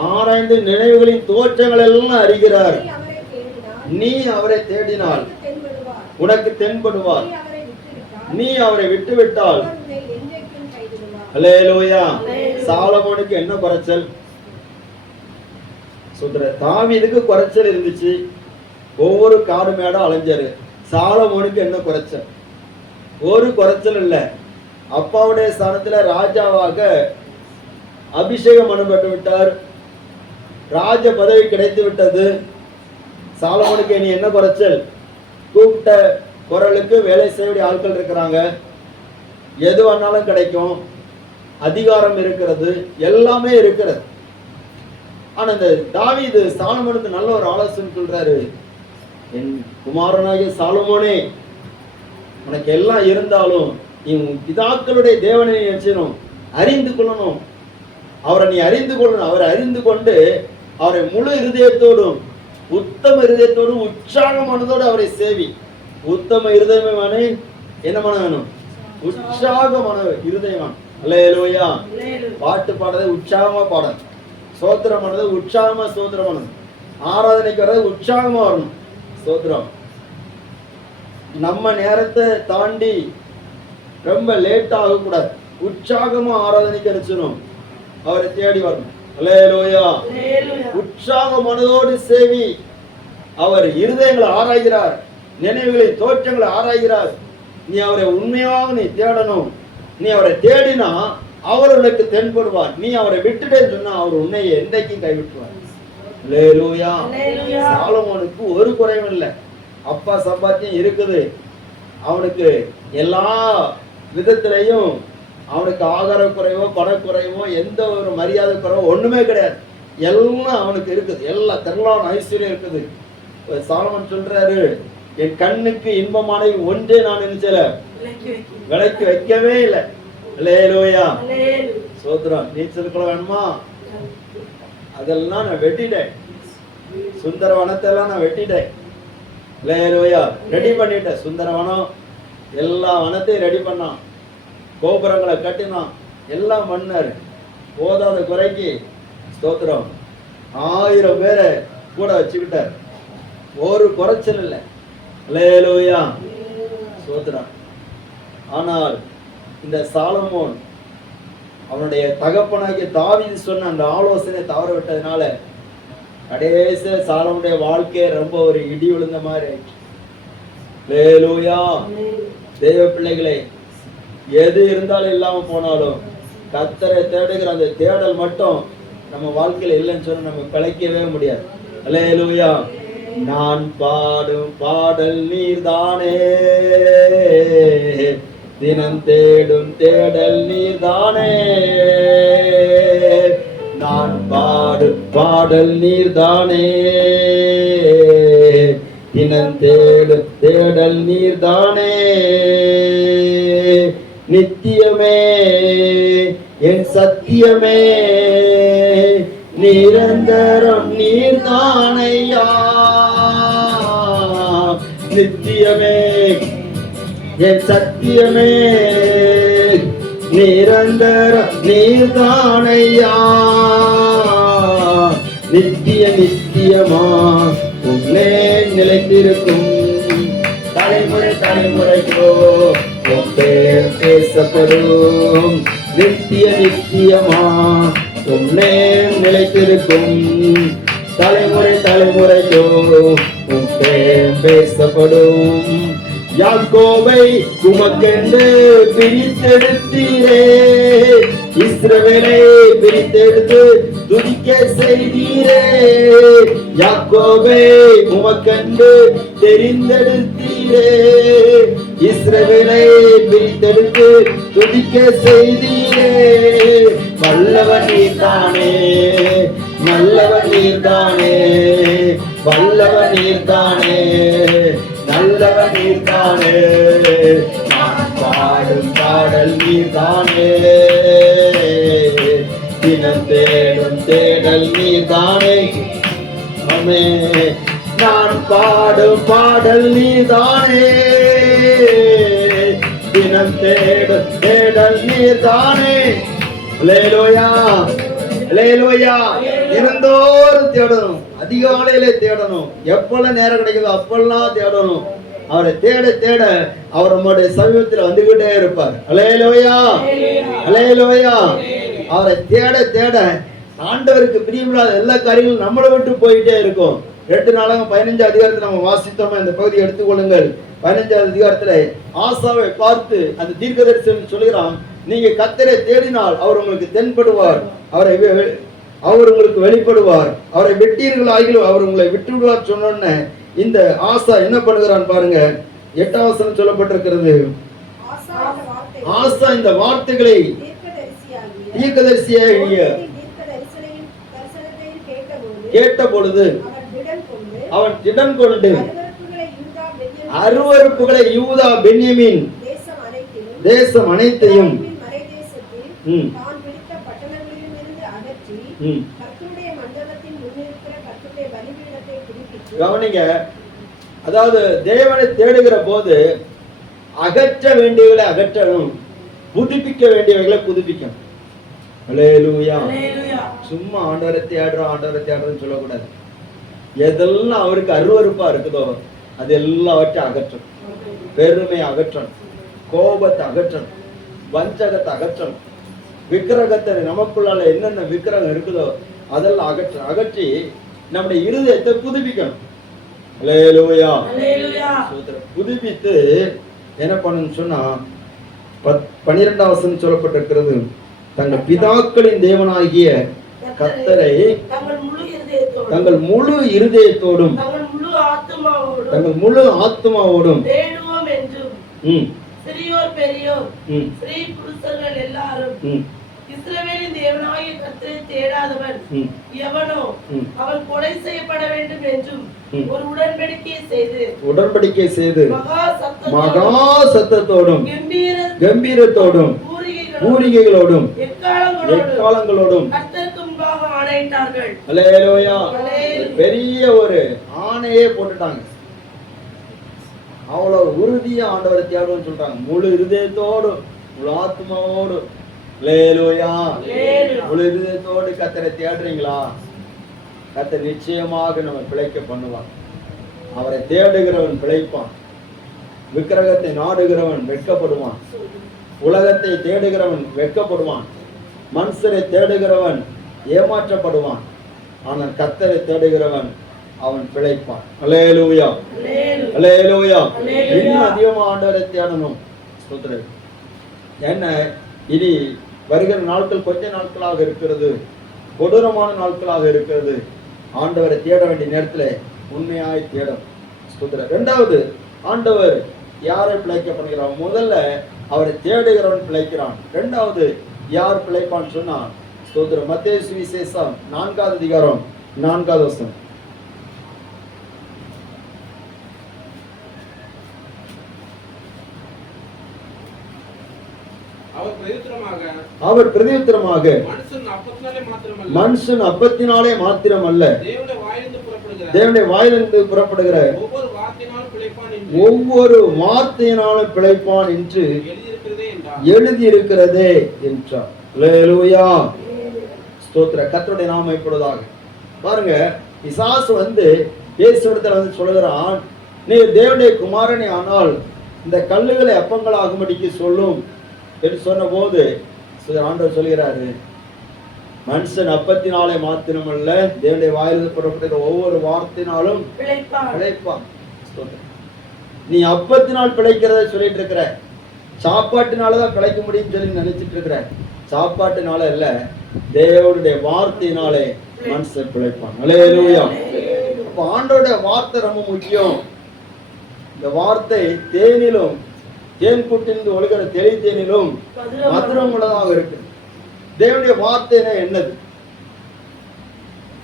ஆராய்ந்து நினைவுகளின் தோற்றங்கள் எல்லாம் அறிகிறார். நீ அவரை தேடினால் உனக்கு தென்படுவார். நீ அவரை விட்டுவிட்டால். அல்லேலூயா. சாலமோனுக்கு என்ன குறைச்சல்? தாவீதுக்கு குறைச்சல் இருந்துச்சு. ஒவ்வொரு காடு மேடம் அலைஞ்சாரு. சாலமோனுக்கு என்ன குறைச்சல்? ஒரு குறைச்சல் இல்லை. அப்பாவுடைய ஸ்தானத்துல ராஜாவாக அபிஷேகம் பண்ணப்பட்டு விட்டார். ராஜ பதவி கிடைத்து விட்டது. சாலமோனுக்கு இனி என்ன குறைச்சல்? கூப்பிட்ட குரலுக்கு வேலை செய்ய ஆட்கள் இருக்கிறாங்க. எது வேணாலும் கிடைக்கும். அதிகாரம் இருக்கிறது. எல்லாமே இருக்கிறது. ஆனா இந்த தாவீது சாலமோனுக்கு நல்ல ஒரு ஆலோசனை சொல்றாரு. என் குமாரனாகிய சாலமோனே, உனக்கு எல்லாம் இருந்தாலும் நீ உன் பிதாக்களுடைய தேவனை நினைச்சணும், அறிந்து கொள்ளணும். அவரை நீ அறிந்து கொள்ளணும். அவரை அறிந்து கொண்டு அவரை முழு இருதயத்தோடும் உத்தம இருதயத்தோடும் உற்சாகமானதோடு அவரை சேவி. உத்தம இருதயமான என்ன மனம் வேணும்? உற்சாகமான இருதயமான. அல்லேலூயா. பாட்டு பாடுறது உற்சாகமா பாடணும். சோத்திரம் பண்ணது உற்சாகமா சோத்திரம் பண்ணணும். ஆராதனைக்கு வர்றது உற்சாகமா வரணும். சோத்திரம். நம்ம நேரத்தை தாண்டி ரொம்ப லேட் ஆகக்கூடாது. உற்சாகமா ஆராதனைக்கு அனுப்பிச்சணும். அவரை தேடி வரணும். அல்லேலூயா. உற்சாக மனதோடு சேவி. அவர் இருதயங்களை ஆராய்கிறார். நினைவுகளை தோற்றங்களை ஆராய்கிறார். நீ அவரை உண்மையாக நீ தேடணும். நீ அவரை தேடினா அவர் உனக்கு தென்படுவார். நீ அவரை விட்டுட்டேன்னு சொன்னா அவர் உன்னை என்றைக்கும் கைவிட்டுவார். அல்லேலூயா. சாலமோனுக்கு ஒரு குறைவும் இல்லை. அப்பா சம்பாத்தியம் இருக்குது. அவனுக்கு எல்லா விதத்திலையும் அவனுக்கு ஆகார குறைவோ பணக்குறைவோ எந்த ஒரு மரியாதை குறைவோ ஒண்ணுமே கிடையாது. எல்லாம் அவனுக்கு இருக்குது. எல்லா திரளான ஐஸ்வர்யம் இருக்குது. சாலமோன் சொல்றாரு, என் கண்ணுக்கு இன்பமான ஒன்றே நான் நினைச்சல விலைக்கு வைக்கவே இல்லை. அல்லேலூயா. சோத்திரம். நீச்சலுக்குள்ள வேணுமா? அதெல்லாம் நான் வெட்டிட்டேன். சுந்தர வனத்தெல்லாம் நான் வெட்டிட்டேன். அல்லேலூயா. ரெடி பண்ணிட்டேன். சுந்தர வனம் எல்லா வனத்தையும் ரெடி பண்ணான். கோபுரங்களை கட்டினான். எல்லாம் பண்ணாரு. போதாத குறைக்கு ஸ்தோத்திரம் 1000 பேரை கூட வச்சுக்கிட்டார். ஒரு குறைச்சல் இல்லை. அல்லேலூயா. ஸ்தோத்திரம். ஆனால் இந்த சாலமோன் அவனுடைய தகப்பனாகிய தாவீது சொன்ன அந்த ஆலோசனை தவற விட்டதுனால கடைசி சாலமோனுடைய வாழ்க்கையை ரொம்ப ஒரு இடி விழுந்த மாதிரி ஆயிடுச்சு. அல்லேலூயா. தேவ பிள்ளைகளே, எது இருந்தாலும் இல்லாம போனாலும் கர்த்தரை தேடுகிற அந்த தேடல் மட்டும் நம்ம வாழ்க்கையில இல்லைன்னு சொன்னா நம்ம பிழைக்கவே முடியாது. அல்லேலூயா. நான் பாடும் பாடல் நீர்தானே, தினம் தேடும் தேடல் நீர்தானே. நான் பாடும் பாடல் நீர்தானே, தினம் தேடும் தேடல் நீர்தானே. நித்தியமே என் சத்தியமே, நிரந்தரம் நீர்தானையா. நித்தியமே என் சத்தியமே, நிரந்தரம் நீர்தானையா. நித்திய நித்தியமா உன்னே நிலைத்திருக்கும். தலைமுறை தலைமுறைக்கோ பேசப்படும். நித்திய நித்தியமா உன்னே நிலைத்திருக்கும். தலைமுறை தலைமுறைக்கோ உன் பேர் பேசப்படும். யாக்கோபை உமக்கென்று பிரித்தெடுத்தீரே, இஸ்ரவேலை பிரித்தெடுத்து துதிக்க செய்தீரே. யாக்கோபை உமக்கென்று தெரிந்தெடுத்தீரே, இஸ்ரவேலை பிரித்தெடுத்து துதிக்க செய்தீரே. வல்லவன் நீர்தானே, நல்லவன் நீர்தானே, வல்லவன் நீர்தானே, நல்லவன் நீர்தானே. நான் பாடும் பாடல் நீர்தானே, தினம் தேடும் தேடல் நீர்தானே. ஆமே, நான் பாடும் பாடல் நீர்தானே, தினம் தேடும் தேடல் நீர்தானே. அல்லேலூயா, அல்லேலூயா. தினந்தோறும் தேடணும், அதிகாலையிலே தேடணும், எப்பெல்லாம் நேரம் கிடைக்குதோ அப்பெல்லாம் தேடணும். அவரை தேட தேட அவர் நம்முடைய சமீபத்தில் வந்துகிட்டே இருப்பார். அல்லேலூயா, அல்லேலூயா. அவரை தேட தேட ஆண்டவருக்கு பிரியமில்லாத எல்லா காரியங்களும் நம்மளை விட்டு போயிட்டே இருக்கும். 2 நாளாக 15 அதிகாரத்தில் நம்ம வாசித்தோம். இந்த பகுதியை எடுத்துக்கொள்ளுங்கள். 15வது அதிகாரத்துல ஆசாவை பார்த்து அந்த தீர்க்கதரிசனம் சொல்கிறான், நீங்க கர்த்தரை தேடினால் அவர் உங்களுக்கு தென்படுவார், அவர் உங்களுக்கு வெளிப்படுவார், அவரை வெட்டீர்கள் ஆகிலும் அவர் உங்களை விட்டு விடுவார் சொன்ன இந்த ஆசா என்ன பண்ணுகிறான் பாருங்க. 8ஆம் வசனம் சொல்லப்பட்டிருக்கிறது. ஆசா இந்த வார்த்தைகளை தீர்க்கதரிசியாகிய கேட்ட பொழுது அவன் திடன் கொண்டு அருவருப்புகளை யூதா பென்யமீன் தேசம் அனைத்தையும் கவனிங்க. அதாவது தேவனை தேடுகிற போது அகற்ற வேண்டியவர்களை அகற்றணும், புதுப்பிக்க வேண்டியவர்களை புதுப்பிக்கணும். அல்லேலூயா. சும்மா ஆண்டவரை தேடுறோம் ஆண்டவரை தேடுறோம்னு சொல்லக்கூடாது. எதெல்லாம் அவருக்கு அருவருப்பா இருக்குதோ அது எல்லாவற்றையும் அகற்றணும். பெருமை அகற்றணும், கோபத்தை அகற்றணும், வஞ்சகத்தை அகற்றணும், விக்கிரகத்தை நமக்குள்ளால என்னென்ன விக்கிரகம் இருக்குதோ அதெல்லாம் அகற்றி நம்முடைய இருதயத்தை புதுப்பிக்கணும். அல்லேலூயா. புதுப்பித்து என்ன பண்ணணும்னு சொன்னா 12ஆம் வசனம் சொல்லப்பட்டிருக்கிறது, தங்கள் பிதாக்களின் தேவனாகிய கர்த்தரை தங்கள் முழு இருதயத்தோடும் தங்கள் முழு ஆத்மாவோடும் சிறியோர் பெரியோர் ஸ்ரீ புருஷர்கள் எல்லாரும் இஸ்ரவேலின் தேவனாகிய கர்த்தரை தேடாதவன் எவனோ அவன் கொலை செய்யப்பட வேண்டும் என்றும் ஒரு உடன்படிக்கை செய்து மகா சத்தத்தோடும் கம்பீரத்தோடும் பூரிகைகளோடும் எக்காலங்களோடும் கர்த்தருக்கு முன்பாக ஆணையிட்டார்கள். அல்லேலூயா. பெரிய ஒரு ஆணையே போட்டுட்டாங்க. அவ்வளவு உறுதியா ஆண்டவரை தேடுவோம்னு சொல்றாங்க. முழு இருதயத்தோடும் முழு ஆத்மாவோடும். அல்லேலூயா. முழு இருதயத்தோடு கர்த்தரை தேடுறீங்களா? கர்த்தர் நிச்சயமாக நம்ம பிழைக்க பண்ணுவான். அவரை தேடுகிறவன் பிழைப்பான். விக்கிரகத்தை நாடுகிறவன் வெட்கப்படுவான். உலகத்தை தேடுகிறவன் வெட்கப்படுவான். மனுஷரை தேடுகிறவன் ஏமாற்றப்படுவான். ஆனால் கர்த்தரை தேடுகிறவன் அவன் பிழைப்பான். அல்லேலூயா, அல்லேலூயா. இன்னும் அதிகமா ஆண்டவரை தேடணும். என்ன இனி வருகிற நாட்கள் கொஞ்ச நாட்களாக இருக்கிறது, கொடூரமான நாட்களாக இருக்கிறது. ஆண்டவரை தேட வேண்டிய நேரத்தில் உண்மையாய் தேடும். இரண்டாவது, ஆண்டவர் யாரை பிழைக்க பண்ணுகிறான்? முதல்ல அவரை தேடுகிறவன் பிழைக்கிறான். இரண்டாவது யார் பிழைப்பான்னு சொன்னா ஸ்தோத்திரம். மத்தேயு சுவிசேஷம் 4வது அதிகாரம் 4வது வசனம். அவர் பிரதியுத்தரமாக மனுஷன் அப்பத்தினாலே மாத்திரமல்ல தேவனுடைய வாயிலிருந்து புறப்படுகிற ஒவ்வொரு வார்த்தையினாலும் பிழைப்பான் என்று எழுதியிருக்கிறதே என்றார். அல்லேலூயா, ஸ்தோத்திரம். கர்த்தருடைய நாமம் இப்பொழுதாக பாருங்க. பிசாசு பேசுறதுல சொல்லுகிறான், நீ தேவனுடைய குமாரனே ஆனால் இந்த கல்லுகளை அப்பங்களாகும்படிக்கு சொல்லும் என்று சொன்ன போது ஆண்டவர் சொல்கிறாரு, மனுஷன் அப்பத்தினாலே மாத்திரமல்ல தேவனுடைய வாயிலிருந்து புறப்படுகிற ஒவ்வொரு வார்த்தையினாலும் பிழைப்பான். நீ அப்பத்தினால் பிழைக்கிறத சொல்லிட்டு இருக்கிற, சாப்பாட்டினாலதான் பிழைக்க முடியும்னு சொல்லி நினைச்சிட்டு இருக்கிற. சாப்பாட்டினால இல்ல, தேவனுடைய வார்த்தையினாலே மனுஷன் பிழைப்பான். அல்லேலூயா. அப்ப ஆண்டோட வார்த்தை ரொம்ப முக்கியம். இந்த வார்த்தை தேனிலும் தேன் கூட்டிலிருந்து ஒழுகிற தெளி தேனிலும் மதுரம் உள்ளதாக இருக்கு. தேவனுடைய வார்த்தைனா என்னது?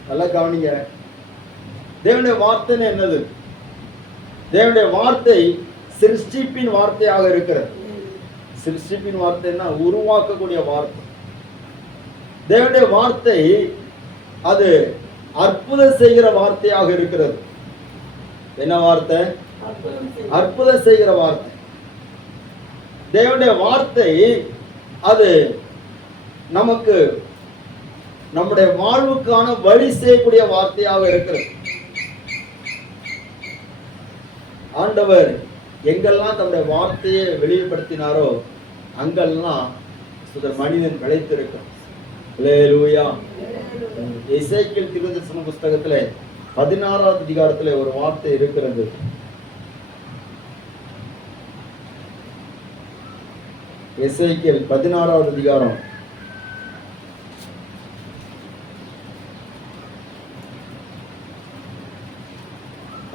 நல்லா கவனிங்க. தேவனுடைய வார்த்தைனா என்னது? தேவனுடைய வார்த்தை சிருஷ்டிப்பின் வார்த்தையாக இருக்கிறது. சிருஷ்டிப்பின் வார்த்தைன்னா உருவாக்கக்கூடிய வார்த்தை. தேவனுடைய வார்த்தை அது அற்புதம் செய்கிற வார்த்தையாக இருக்கிறது. என்ன வார்த்தை? அற்புதம் செய்கிற வார்த்தை. தேவனுடைய வார்த்தை அது நமக்கு நம்முடைய வாழ்வுக்கான வழி செய்யக்கூடிய வார்த்தையாக இருக்கிறது. ஆண்டவர் எங்கெல்லாம் தன்னுடைய வார்த்தையை வெளிப்படுத்தினாரோ அங்கெல்லாம் மனிதன் பிழைத்திருக்கும். அல்லேலூயா. எசேக்கியேல் தீர்க்கதரிசன புஸ்தகத்திலே 16வது அதிகாரத்திலே ஒரு வார்த்தை இருக்கிறது. எசேக்கியேல் 16வது அதிகாரம்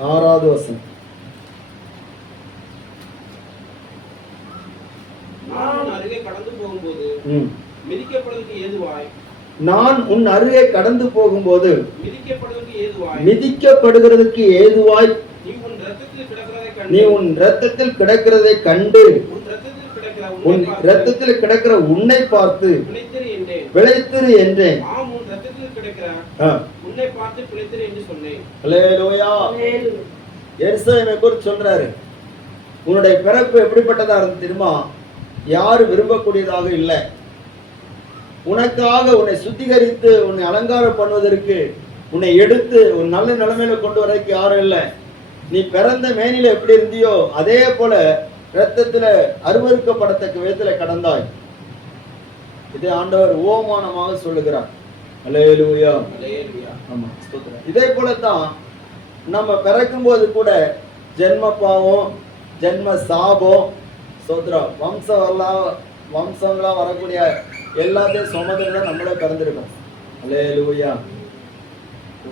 6வது வசனம். நான் அருகே கடந்து போகும்போது மிதிக்கப்படுவதற்கு ஏதுவாய், நான் உன் அருகே கடந்து போகும்போது மிதிக்கப்படுவதற்கு ஏதுவாய், நீ உன் இரத்தத்தில் கிடக்கிறதை கண்டு உன் இரத்தத்தில் கிடக்கிற உன்னை பார்த்து பிழைத்திரு என்றேன். அல்லேலூயா. எருசலேமை குறித்து சொல்றாரு, உன்னுடைய பிறப்பு எப்படிப்பட்டதா இருந்து தெரியுமா? யாரு விரும்பக்கூடியதாக இல்லை. உனக்காக உன்னை சுத்திகரித்து உன்னை அலங்காரம் பண்ணுவதற்கு உன்னை எடுத்து ஒரு நல்ல நிலைமையில கொண்டு வரக்கு யாரும் இல்லை. நீ பிறந்த மேனில எப்படி இருந்தியோ அதே போல இரத்தத்துல அருவருக்கப்படத்தக்க விதத்துல கடந்தாய். இதை ஆண்டவர் ஓமானமாக சொல்லுகிறார். அல்லேலூயா. ஆமா, இதே போலத்தான் நம்ம பிறக்கும் போது கூட ஜென்ம பாவம், ஜென்ம சாபம், சோத்ரம், வம்சங்களா வரக்கூடிய எல்லாத்தையும் சுமந்துட்டு தான் நம்மளே பிறந்திருக்கோம். அல்லேலூயா.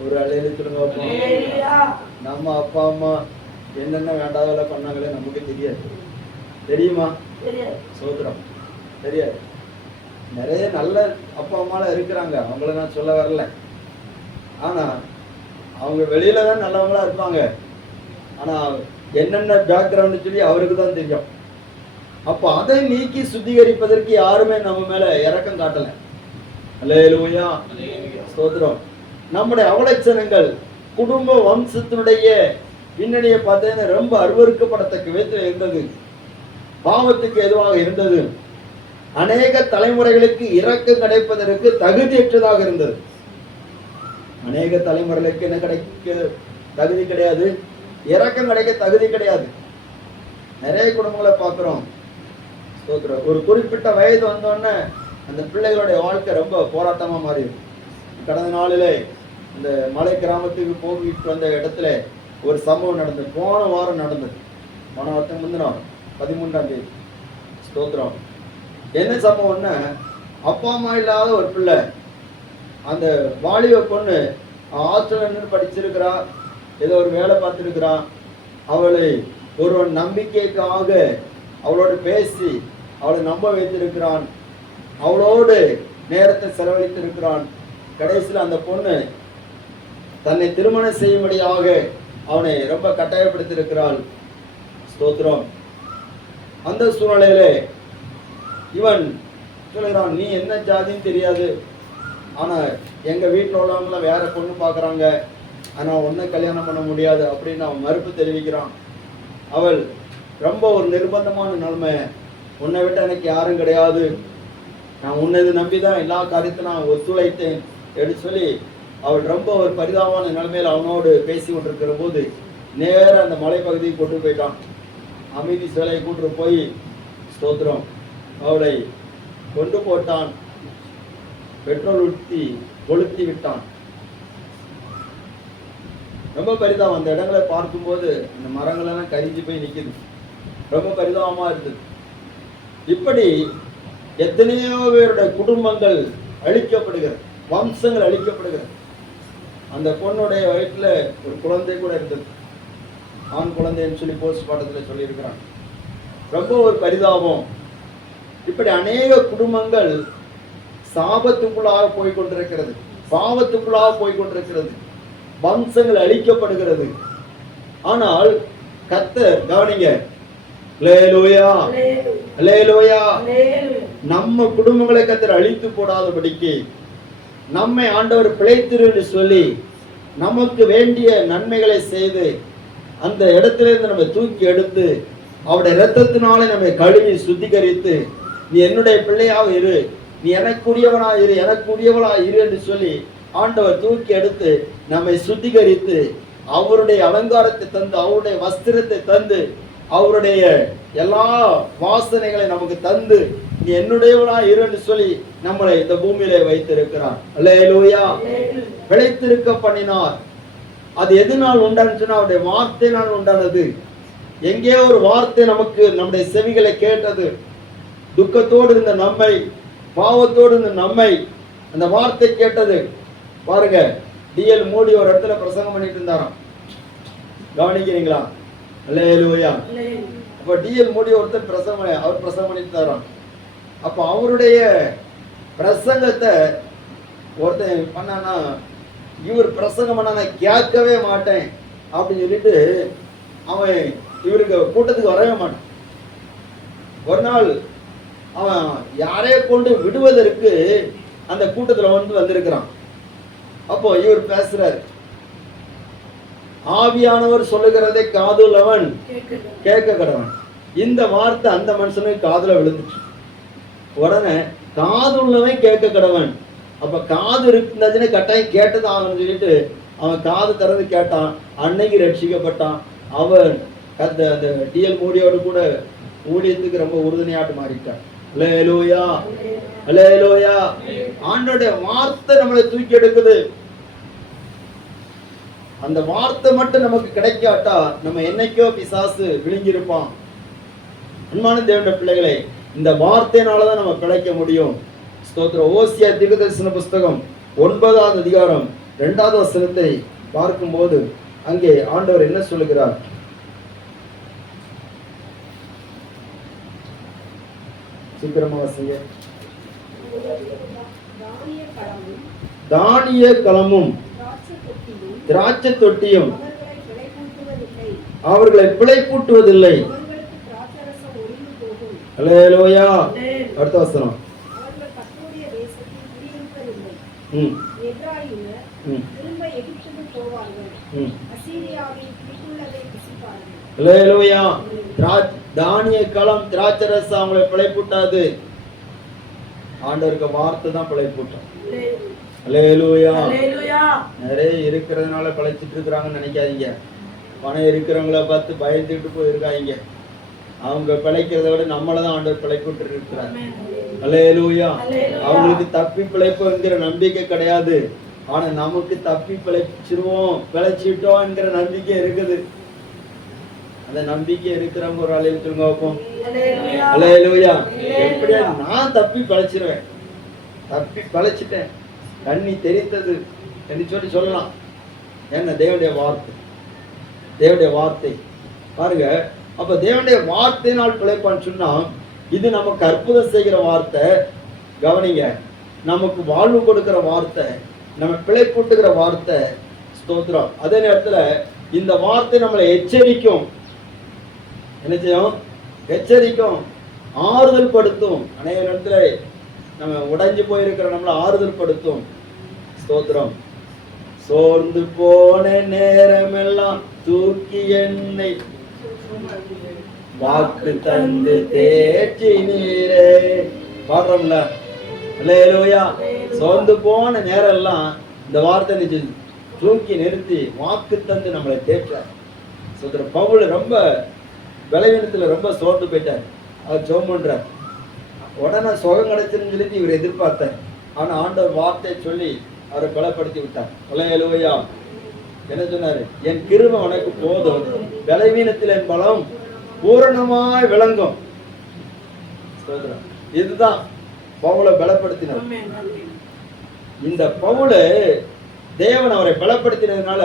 ஒரு அலையில சொல்லுங்க. நம்ம அப்பா அம்மா என்னென்ன வேண்டாதவள பண்ணாங்களே நமக்கு தெரியாது. தெரியுமா? சோத்ரம் தெரியாது. நிறைய நல்ல அப்பா அம்மாலாம் இருக்கிறாங்க, அவங்கள நான் சொல்ல வரல. ஆனா அவங்க வெளியில தான் நல்லவங்களா இருப்பாங்க. ஆனா என்னென்ன பேக்ரவுண்ட் சொல்லி அவருக்கு தான் தெரியும். அப்ப அதை நீக்கி சுத்திகரிப்பதற்கு யாருமே நம்ம மேல இரக்கம் காட்டல. அல்லேலூயா. ஸ்தோத்திரம். நம்முடைய அவலட்சணங்கள் குடும்ப வம்சத்தினுடைய பின்னணியை பார்த்தீங்கன்னா ரொம்ப அருவருக்கப்படத்தக்க விதத்தில் இருந்தது. பாவத்துக்கு எதுவாக இருந்தது. அநேக தலைமுறைகளுக்கு இரக்கம் கிடைப்பதற்கு தகுதியற்றதாக இருந்தது. அநேக தலைமுறைகளுக்கு என்ன கிடைக்க தகுதி கிடையாது, இரக்கம் கிடைக்க தகுதி கிடையாது. நிறைய குடும்பங்களை பார்க்கிறோம். ஒரு குறிப்பிட்ட வயது வந்தோடனே அந்த பிள்ளைகளுடைய வாழ்க்கை ரொம்ப போராட்டமா மாறிடும். கடந்த நாளிலே இந்த மலை கிராமத்துக்கு போகிட்டு வந்த இடத்துல ஒரு சம்பவம் நடந்தது. போன வாரம் நடந்தது. போன வாரத்துக்கு முந்தின வாரம் 13ஆம் தேதி. ஸ்தோத்திரம். என்ன சம்பவம்னா, அப்பா அம்மா இல்லாத ஒரு பிள்ளை, அந்த வாலிப பொண்ணு ஹாஸ்டல் படிச்சிருக்கிறா, ஏதோ ஒரு வேலை பார்த்துருக்கிறான். அவளை ஒருவன் நம்பிக்கைக்காக அவளோடு பேசி அவளை நம்ப வைத்திருக்கிறான். அவளோடு நேரத்தை செலவழித்திருக்கிறான். கடைசியில் அந்த பொண்ணு தன்னை திருமணம் செய்யும்படியாக அவனை ரொம்ப கட்டாயப்படுத்தியிருக்கிறாள். ஸ்தோத்திரம். அந்த சூழ்நிலையில இவன் சொல்லுகிறான், நீ என்ன ஜாதின்னு தெரியாது, ஆனா எங்க வீட்டில் உள்ளவங்களாம் வேற பொண்ணு பார்க்குறாங்க, ஆனால் உன்னை கல்யாணம் பண்ண முடியாது அப்படின்னு அவன் மறுப்பு தெரிவிக்கிறான். அவள் ரொம்ப ஒரு நிர்பந்தமான நிலைமை, உன்னை விட்டு எனக்கு யாரும் கிடையாது, நான் உன்னது நம்பிதான் எல்லா காரியத்தையும் நான் ஒத்துழைத்தேன் என்று சொல்லி அவள் ரொம்ப ஒரு பரிதாபமான நிலைமையில் அவனோடு பேசி கொண்டிருக்கிற போது நேராக அந்த மலைப்பகுதியை கொண்டு போயிட்டான். அமைதி சிலையை கூட்டு போய் ஸ்தோத்திரம் அவளை கொண்டு போட்டான். பெட்ரோல் ஊற்றி கொளுத்தி விட்டான். ரொம்ப பரிதாபம். அந்த இடங்களை பார்க்கும்போது அந்த மரங்கள் எல்லாம் கரிஞ்சு போய் நிக்குது. ரொம்ப பரிதாபமா இருந்தது. இப்படி எத்தனையோ பேருடைய குடும்பங்கள் அழிக்கப்படுகிறது, வம்சங்கள் அழிக்கப்படுகிறது. அந்த பொண்ணுடைய வயிற்றுல ஒரு குழந்தை கூட இருந்தது, ஆண் குழந்தைன்னு சொல்லி போஸ்ட் பாட்டத்தில் சொல்லியிருக்கிறாங்க. ரொம்ப ஒரு பரிதாபம். இப்படி அநேக குடும்பங்கள் சாபத்துக்குள்ளாக போய்கொண்டிருக்கிறது, பாவத்துக்குள்ளாக போய்கொண்டிருக்கிறது, வம்சங்கள் அழிக்கப்படுகிறது. ஆனால் கர்த்தர் கவனிங்க, அல்லேலூயா அல்லேலூயா, நம்ம குடும்பங்களை கர்த்தர் அழித்து போடாதபடிக்கு நம்மை ஆண்டவர் பிழைத்திரு சொல்லி நமக்கு வேண்டிய நன்மைகளை செய்து அந்த இடத்திலிருந்து நம்ம தூக்கி எடுத்து அவருடைய இரத்தத்தினாலே நம்மை கழுவி சுத்திகரித்து, நீ என்னுடைய பிள்ளையாக இரு, நீ எனக்குரியவனா இரு, எனக்குரியவளா இரு என்று சொல்லி ஆண்டவர் தூக்கி எடுத்து நம்மை சுத்திகரித்து அவருடைய அலங்காரத்தை தந்து, அவருடைய வஸ்திரத்தை தந்து, அவருடைய எல்லா வாசனைகளை நமக்கு தந்து, நீ என்னுடையவளா இரு என்று சொல்லி நம்மளை இந்த பூமியிலே வைத்திருக்கிறார். அல்லேலூயா. பிழைத்திருக்க பண்ணினார். அது எதனால் உண்டான்னு சொன்னா அவருடைய வார்த்தையினால் உண்டானது. எங்கேயோ ஒரு வார்த்தை நமக்கு நம்முடைய செவிகளை கேட்டது. துக்கத்தோடு இருந்த நம்மை, பாவத்தோடு இருந்த நம்மை அந்த வார்த்தை கேட்டது. பாருங்க, டிஎல் மோடி ஒரு இடத்துல பிரசங்கம் பண்ணிட்டு இருந்தாராம். கவனிக்கிறீங்களா? அல்லேலூயா. அப்ப டிஎல் மோடி ஒருத்தர் பிரசங்கம் பண்ணிட்டு இருந்தாராம். அப்ப அவருடைய பிரசங்கத்தை ஒருத்தன் பண்ணானா, இவர் பிரசங்கம் பண்ணா நான் கேட்கவே மாட்டேன் அப்படின்னு சொல்லிட்டு அவன் இவருக்கு கூட்டத்துக்கு வரவே மாட்டான். ஒரு நாள் அவன் யாரைய கொண்டு விடுவதற்கு அந்த கூட்டத்துல வந்திருக்கிறான். அப்போ இவர் பேசுறாரு, ஆவியானவர் சொல்லுகிறதை காதுள்ளவன் கேட்க கடவன். இந்த வார்த்தை அந்த மனுஷனுக்கு காதுல விழுந்துச்சு. உடனே காதுள்ளவன் கேட்க கடவன். அப்ப காது இருந்துச்சுன்னு கட்டாயம் கேட்டது ஆகணும்னு சொல்லிட்டு அவன் காது திறந்து கேட்டான். அன்னைக்கு ரட்சிக்கப்பட்டான். அவன் அந்த டிஎல் மோடியோடு கூட ஊழியத்துக்கு ரொம்ப உறுதுணையாட்டு மாறிட்டான். அல்லேலூயா அல்லேலூயா. ஆண்டோடைய வார்த்தை நம்மளை தூக்கி எடுக்குது. அந்த வார்த்தை மட்டும் நமக்கு கிடைக்காட்டா நம்ம என்னைக்கோ பிசாசு விழுங்கியிருப்பான். அன்பான தேவனுடைய பிள்ளைகளே, இந்த வார்த்தையினாலதான் நம்ம பிழைக்க முடியும். ஸ்தோத்திரம். ஓசியா தீர்க்கதரிசன புஸ்தகம் 9வது அதிகாரம் 2வது வசனத்தை பார்க்கும்போது அங்கே ஆண்டவர் என்ன சொல்லுகிறார்? சீக்கிரமா வாசிங்க. தானிய களமும் திராட்சை தொட்டியும் அவர்களை பிழைப்பூட்டுவதில்லை. அல்லேலூயா. அடுத்த வசனம். அல்லேலூயா. தானிய களம் திராட்சை ரசம் அவங்களை பிழைப்பூட்டாது. ஆண்டவருக்கு வார்த்தை தான் பிழைப்பூட்டும். அல்லேலூயா. நிறைய இருக்கிறதுனால பிழைச்சிட்டு இருக்கிறாங்கன்னு நினைக்காதீங்க. பணம் இருக்கிறவங்கள பார்த்து பயந்துட்டு போயிருக்காங்க. அவங்க பிழைக்கிறத விட நம்மளதான் ஆண்டவர் பிழைப்பூட்டு இருக்கிறார். அல்லேலூயா. அவங்களுக்கு தப்பி பிழைப்புங்கிற நம்பிக்கை கிடையாது. ஆனா நமக்கு தப்பி பிழைச்சிருவோம், பிழைச்சிட்டோம் என்கிற நம்பிக்கை இருக்குது. அந்த நம்பிக்கை இருக்கிறவங்க ஒரு ஆளு சொல்லுங்க வைப்போம். அல்லேலூயா. எப்படியா நான் தப்பி பிழைச்சிருவேன், தப்பி பிழைச்சிட்டேன், தண்ணி தெரித்தது என்று சொல்லி சொல்லலாம். என்ன தேவனுடைய வார்த்தை, தேவனுடைய வார்த்தை பாருங்க. அப்ப தேவனுடைய வார்த்தையினால் பிழைப்பான்னு சொன்னா இது நமக்கு அற்புதம் செய்கிற வார்த்தை. கவனிங்க, நமக்கு வாழ்வு கொடுக்கிற வார்த்தை, நம்ம பிழைப்பூட்டுகிற வார்த்தை. ஸ்தோத்திரம். அதே நேரத்துல இந்த வார்த்தை நம்மளை எச்சரிக்கும். என்ன செய்யும்? எச்சரிக்கும், ஆறுதல் படுத்தும். அநேக இடத்துல நம்ம உடைஞ்சு போயிருக்கிற நம்மளை ஆறுதல் படுத்தும். ஸ்தோத்திரம். சோர்ந்து போன நேரமெல்லாம் தூக்கி என்னை வாக்கு தந்து தேற்றி நீரே. பாடுறோம்ல, அல்லேலூயா. சோர்ந்து போன நேரம் எல்லாம் இந்த வார்த்தை தூக்கி நிறுத்தி வாக்கு தந்து நம்மளை தேற்ற. ஸ்தோத்திரம். பவுல் ரொம்ப பலவீனத்துல ரொம்ப சோர்ந்து போயிட்டார். அவர் ஜெபம் பண்றார். உடனே சுகம் கிடைச்சிருன்னு சொல்லிட்டு இவர் எதிர்பார்த்தார். ஆனா ஆண்டவர் வார்த்தை சொல்லி அவரை பலப்படுத்தி விட்டார். அல்லேலூயா. என்ன சொன்னாரு? என் கிருபை உனக்கு போதும், பலவீனத்தில் என் பலம் பூரணமாய் விளங்கும். இதுதான் பவுலை பலப்படுத்தினார். இந்த பவுலை தேவன் அவரை பலப்படுத்தினதுனால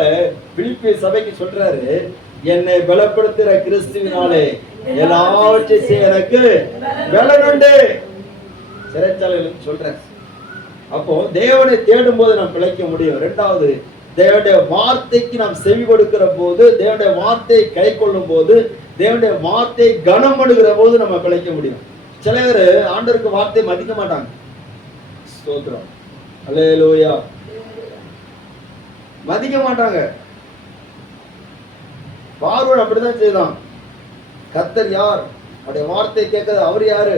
பிலிப்பிய சபைக்கு சொல்றாரு, என்னை பலப்படுத்துற கிறிஸ்துவினாலே எல்லாவற்றையும் செய்ய எனக்கு பலன் உண்டு. சிறைச்சாலைகளுக்கு சொல்றேன். அப்போ தேவனை தேடும் போது நாம் பிழைக்க முடியும். இரண்டாவது, தேவனுடைய வார்த்தைக்கு நாம் செவி கொடுக்கிற போது, தேவனுடைய வார்த்தையை கை கொள்ளும் போது, தேவனுடைய வார்த்தையை கனம் பண்ணுகிற போது நம்ம பிழைக்க முடியும். சில பேர் ஆண்டவருக்கு வார்த்தையை மதிக்க மாட்டாங்க. ஸ்தோத்திரம். அல்லேலூயா. மதிக்க மாட்டாங்க. பார்வோன் அப்படிதான் செய்தான். கர்த்தர் யார்? அவருடைய வார்த்தை கேட்கறது அவர் யாரு?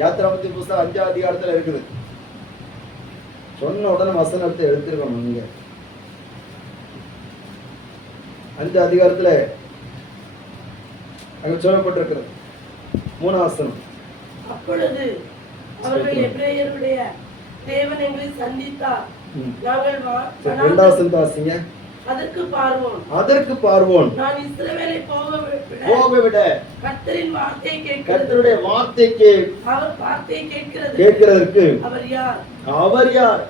யாத்திராமத்தின் புஸ்தகம் 5ஆம் அதிகாரத்துல இருக்குது. சொன்ன உடனே வசனத்தை எடுத்துருக்கணும். நீங்க 5ஆம் அதிகாரத்துல அங்க சொல்லப்பட்டிருக்கிறது 3ஆம் வசனம். அப்பொழுது அவர்கள் எபிரேயருடைய தேவன் எங்களை சந்தித்தார். நாங்கள் 2ஆம் வசனம் வாசிங்க. அதற்கு பார்வோன் நான் இஸ்ரவேலை போக விட கர்த்தரின் வார்த்தையை கர்த்தருடைய வார்த்தைக்கு அவர் வார்த்தையை கேட்கிறதற்கு அவர் யார்?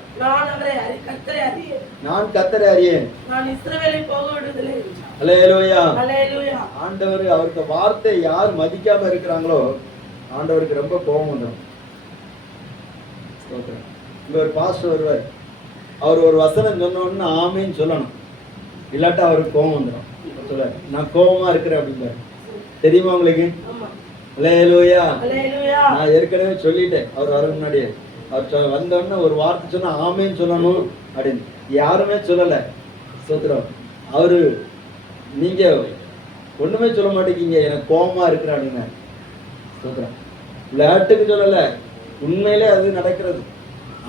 நான் கர்த்தரை அறியேன். நான் இஸ்ரவேலை போக விடுதலை. அல்லேலூயா. அல்லேலூயா. ஆண்டவர் அவருக்கு வார்த்தை யார் மதிக்காம இருக்கிறாங்களோ ஆண்டவருக்கு ரொம்ப கோபம் வந்துடும். இங்க ஒரு பாஸ்டர் வருவார். அவர் ஒரு வசனம் சொன்னோன்னு ஆமேன்னு சொல்லணும், இல்லாட்டா அவருக்கு கோபம் வந்துடும். சொல்ல நான் கோபமா இருக்கிறேன் அப்படின்றாரு. தெரியுமா உங்களுக்கு? அல்லேலூயா. நான் ஏற்கனவே சொல்லிட்டேன். அவர் வர முன்னாடியே அவர் வந்தோடனே ஒரு வார்த்தை சொன்னா ஆமேன்னு சொல்லணும் அப்படின்னு யாருமே சொல்லல. சோத்திரம். அவரு நீங்க ஒண்ணுமே சொல்ல மாட்டேங்க, எனக்கு கோபமா இருக்கிற அப்படின்னா. சோத்திரம். விளையாட்டுக்கு சொல்லல, உண்மையிலே அது நடக்கிறது.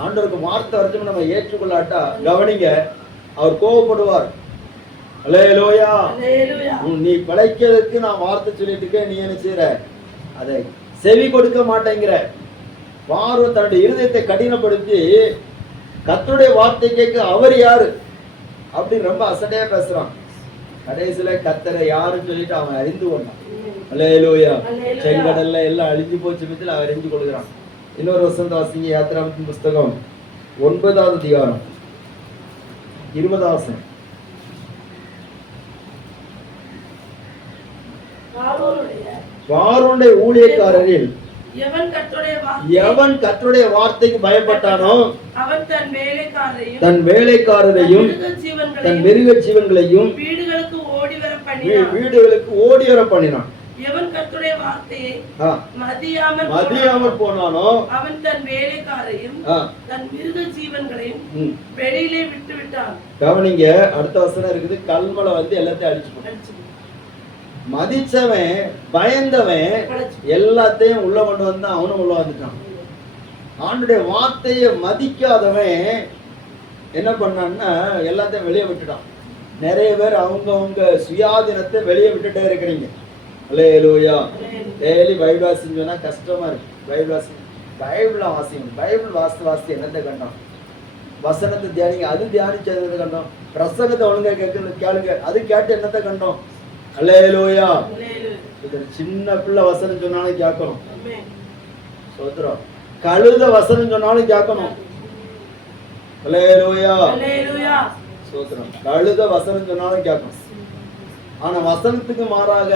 ஆண்டவருக்கு வார்த்தை வரைக்கும் நம்ம ஏற்றுக்கொள்ளாட்டா கவனிங்க, அவர் கோபப்படுவார். அல்லேலூயா. நீ பிழைக்கிறதுக்கு நான் வார்த்தை சொல்லிட்டு இருக்கேன், நீ என்ன செய்யற? அதை செவி கொடுக்க மாட்டேங்கிற. பார்வை தன்னுடைய இருதயத்தை கடினப்படுத்தி கர்த்தருடைய வார்த்தை கேட்க அவர் யாரு அப்படின்னு ரொம்ப அசட்டையா பேசுறான். கடைசியில கர்த்தரை யாருன்னு சொல்லிட்டு அவன் அறிந்து கொண்டான். அல்லேலூயா. செங்கடல்ல எல்லாம் அழிஞ்சு போச்சு பத்தில அவர் அறிந்து கொள்கிறான். இன்னொரு வசந்த வாசிங்க. யாத்திராமத்தின் புஸ்தகம் 9ஆம் அதிகாரம் 20ஆம் வசனம். பார்வோனுடைய ஊழியக்காரரில் எவன் கர்த்தருடைய வார்த்தைக்கு பயப்பட்டானோ அவன் தன் வேலைக்காரரையும் தன் மிருக ஜீவன்களையும் வீடுகளுக்கு ஓடி வர பண்ணினான். எவன் கர்த்தருடைய வார்த்தையை மதியாமல் போனானோ அவன் தன் வேலைக்காரையும் தன் மிருக ஜீவன்களையும் வெளியிலே விட்டு விட்டான். கவனிங்க, அடுத்த வசனம் இருக்குது. கல்மலை வந்து எல்லாத்தையும் அடிச்சு மதிச்சவன் பயந்தவன் எல்லாத்தையும் உள்ள கொண்டு வந்து அவனும் உள்ள வந்துட்டான். ஆண்டுடைய வார்த்தையை மதிக்காதவன் என்ன பண்ணான்னா எல்லாத்தையும் வெளியே விட்டுட்டான். நிறைய பேர் அவங்க சுயாதீனத்தை வெளியே விட்டுட்டே இருக்கிறீங்க. அல்லேலூயா. டெய்லி பைபிள் வாசின்னு சொன்னா கஷ்டமா இருக்கு. பைபிள் வாசிக்கணும். பைபிள் வாசி என்னத்தை கண்டோம்? வசனத்தை தியானிங்க, அது தியானிச்சு என்னத்தை கண்டோம்? பிரசங்கத்தை ஒழுங்கா கேளுங்க, அது கேட்டு என்னத்தை கண்டோம்? அல்லேலூயா. சின்ன பிள்ளை வசனம் சொன்னாலும் கேட்கணும். சோத்திரம். கழுத வசனம் சொன்னாலும் கேட்கணும். அல்லேலூயா. சோத்திரம். கழுத வசனம் சொன்னாலும் கேட்கணும். ஆனா வசனத்துக்கு மாறாக,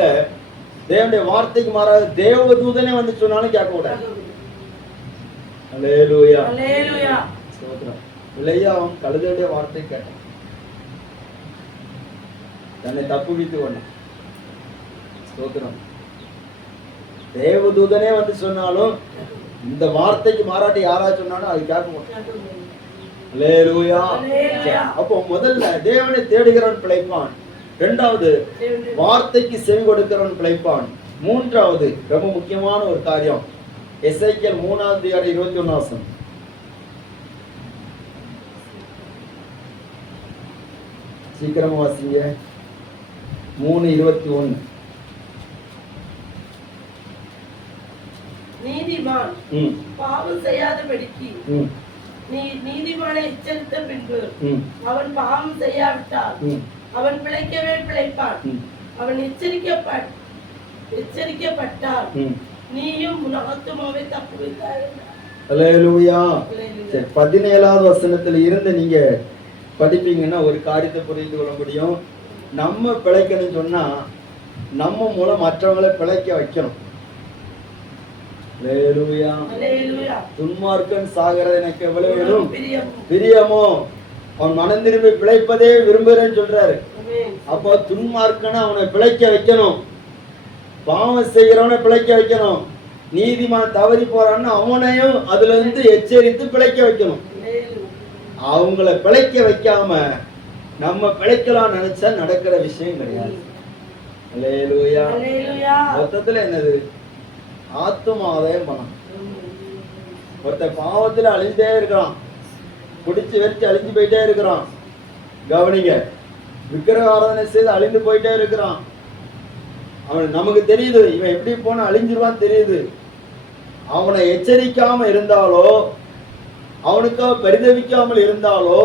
தேவனுடைய வார்த்தைக்கு மாறாக தேவதூதனே வந்து சொன்னாலும் கேட்க கூடாது. அல்லேலூயா. சோத்திரம். இல்லையா, அவன் கழுதையுடைய வார்த்தை கேட்டான், தன்னை தப்புவித்து கொண்டான். ஸ்தோத்திரம். தேவதூதனே வந்து சொன்னாலும் இந்த வார்த்தைக்கு மாறாட்டி யாராவது சொன்னாலும் அது கேட்க மாட்டான். அல்லேலூயா. அப்போ முதல்ல தேவனை தேடுகிறவன் பிழைப்பான். இரண்டாவது வார்த்தைக்கு செவி கொடுக்கிறவன் பிழைப்பான். மூன்றாவது ரொம்ப முக்கியமான ஒரு காரியம், எசேக்கியேல் 3ஆம் அதிகாரம் 21ஆம் வசனம். சீக்கிரமா வாசிங்க. 3:21. நீதிமான் பாவம் செய்யாதபடிக்கு நீ நீதிமானை எச்சரித்த பின்பு ம், அவன் பாவம் செய்யாவிட்டால் ம், அவன் பிழைக்கவே பிழைப்பான். ம், அவன் எச்சரிக்கப்பட்டால் ம். நீயும் உன் ஆத்துமாவை தப்புவித்தாய். அல்லேலூயா. அல்லேலூயா. சரி, 17வது வசனத்துல இருந்து நீங்க படிப்பீங்கன்னா ஒரு காரியத்தை புரிந்து கொள்ள முடியும். நம்ம பிழைக்கணும்னு சொன்னா நம்ம மூலம் மற்றவங்களை பிழைக்க வைக்கணும். அல்லேலூயா. அல்லேலூயா. துன்மார்க்கன் சாகிறது எனக்கு எவ்வளவு வேணும் பிரியமும். பிரியமோ, அவன் மனம் திரும்பி பிழைப்பதே விரும்புறேன்னு சொல்றாரு. ஆமென். அப்போ துன்மார்க்கனை அவனை பிழைக்க வைக்கணும், பாவம் செய்கிறவனை பிழைக்க வைக்கணும், நீதிமான் தவறி போறான்னு அவனையும் அதுல இருந்து எச்சரித்து பிழைக்க வைக்கணும். அல்லேலூயா. அவங்கள பிழைக்க வைக்காம நம்ம பிழைக்கலாம் நினைச்சா நடக்கிற விஷயம் கிடையாது. அல்லேலூயா. அல்லேலூயா. மொத்தத்துல என்னது? ஆத்துமாதாயம் பணம். ஒருத்தன் பாவத்துல அழிஞ்சே இருக்கிறான், குடிச்சு வெறிச்சு அழிஞ்சு போயிட்டே இருக்கிறான். கவனிங்க, விக்கிரக ஆராதனை செய்து அழிந்து போயிட்டே இருக்கிறான். அவன் நமக்கு தெரியுது இவன் எப்படி போனா அழிஞ்சிருவான்னு தெரியுது. அவனை எச்சரிக்காம இருந்தாலோ அவனுக்காக பரிதவிக்காமல் இருந்தாலோ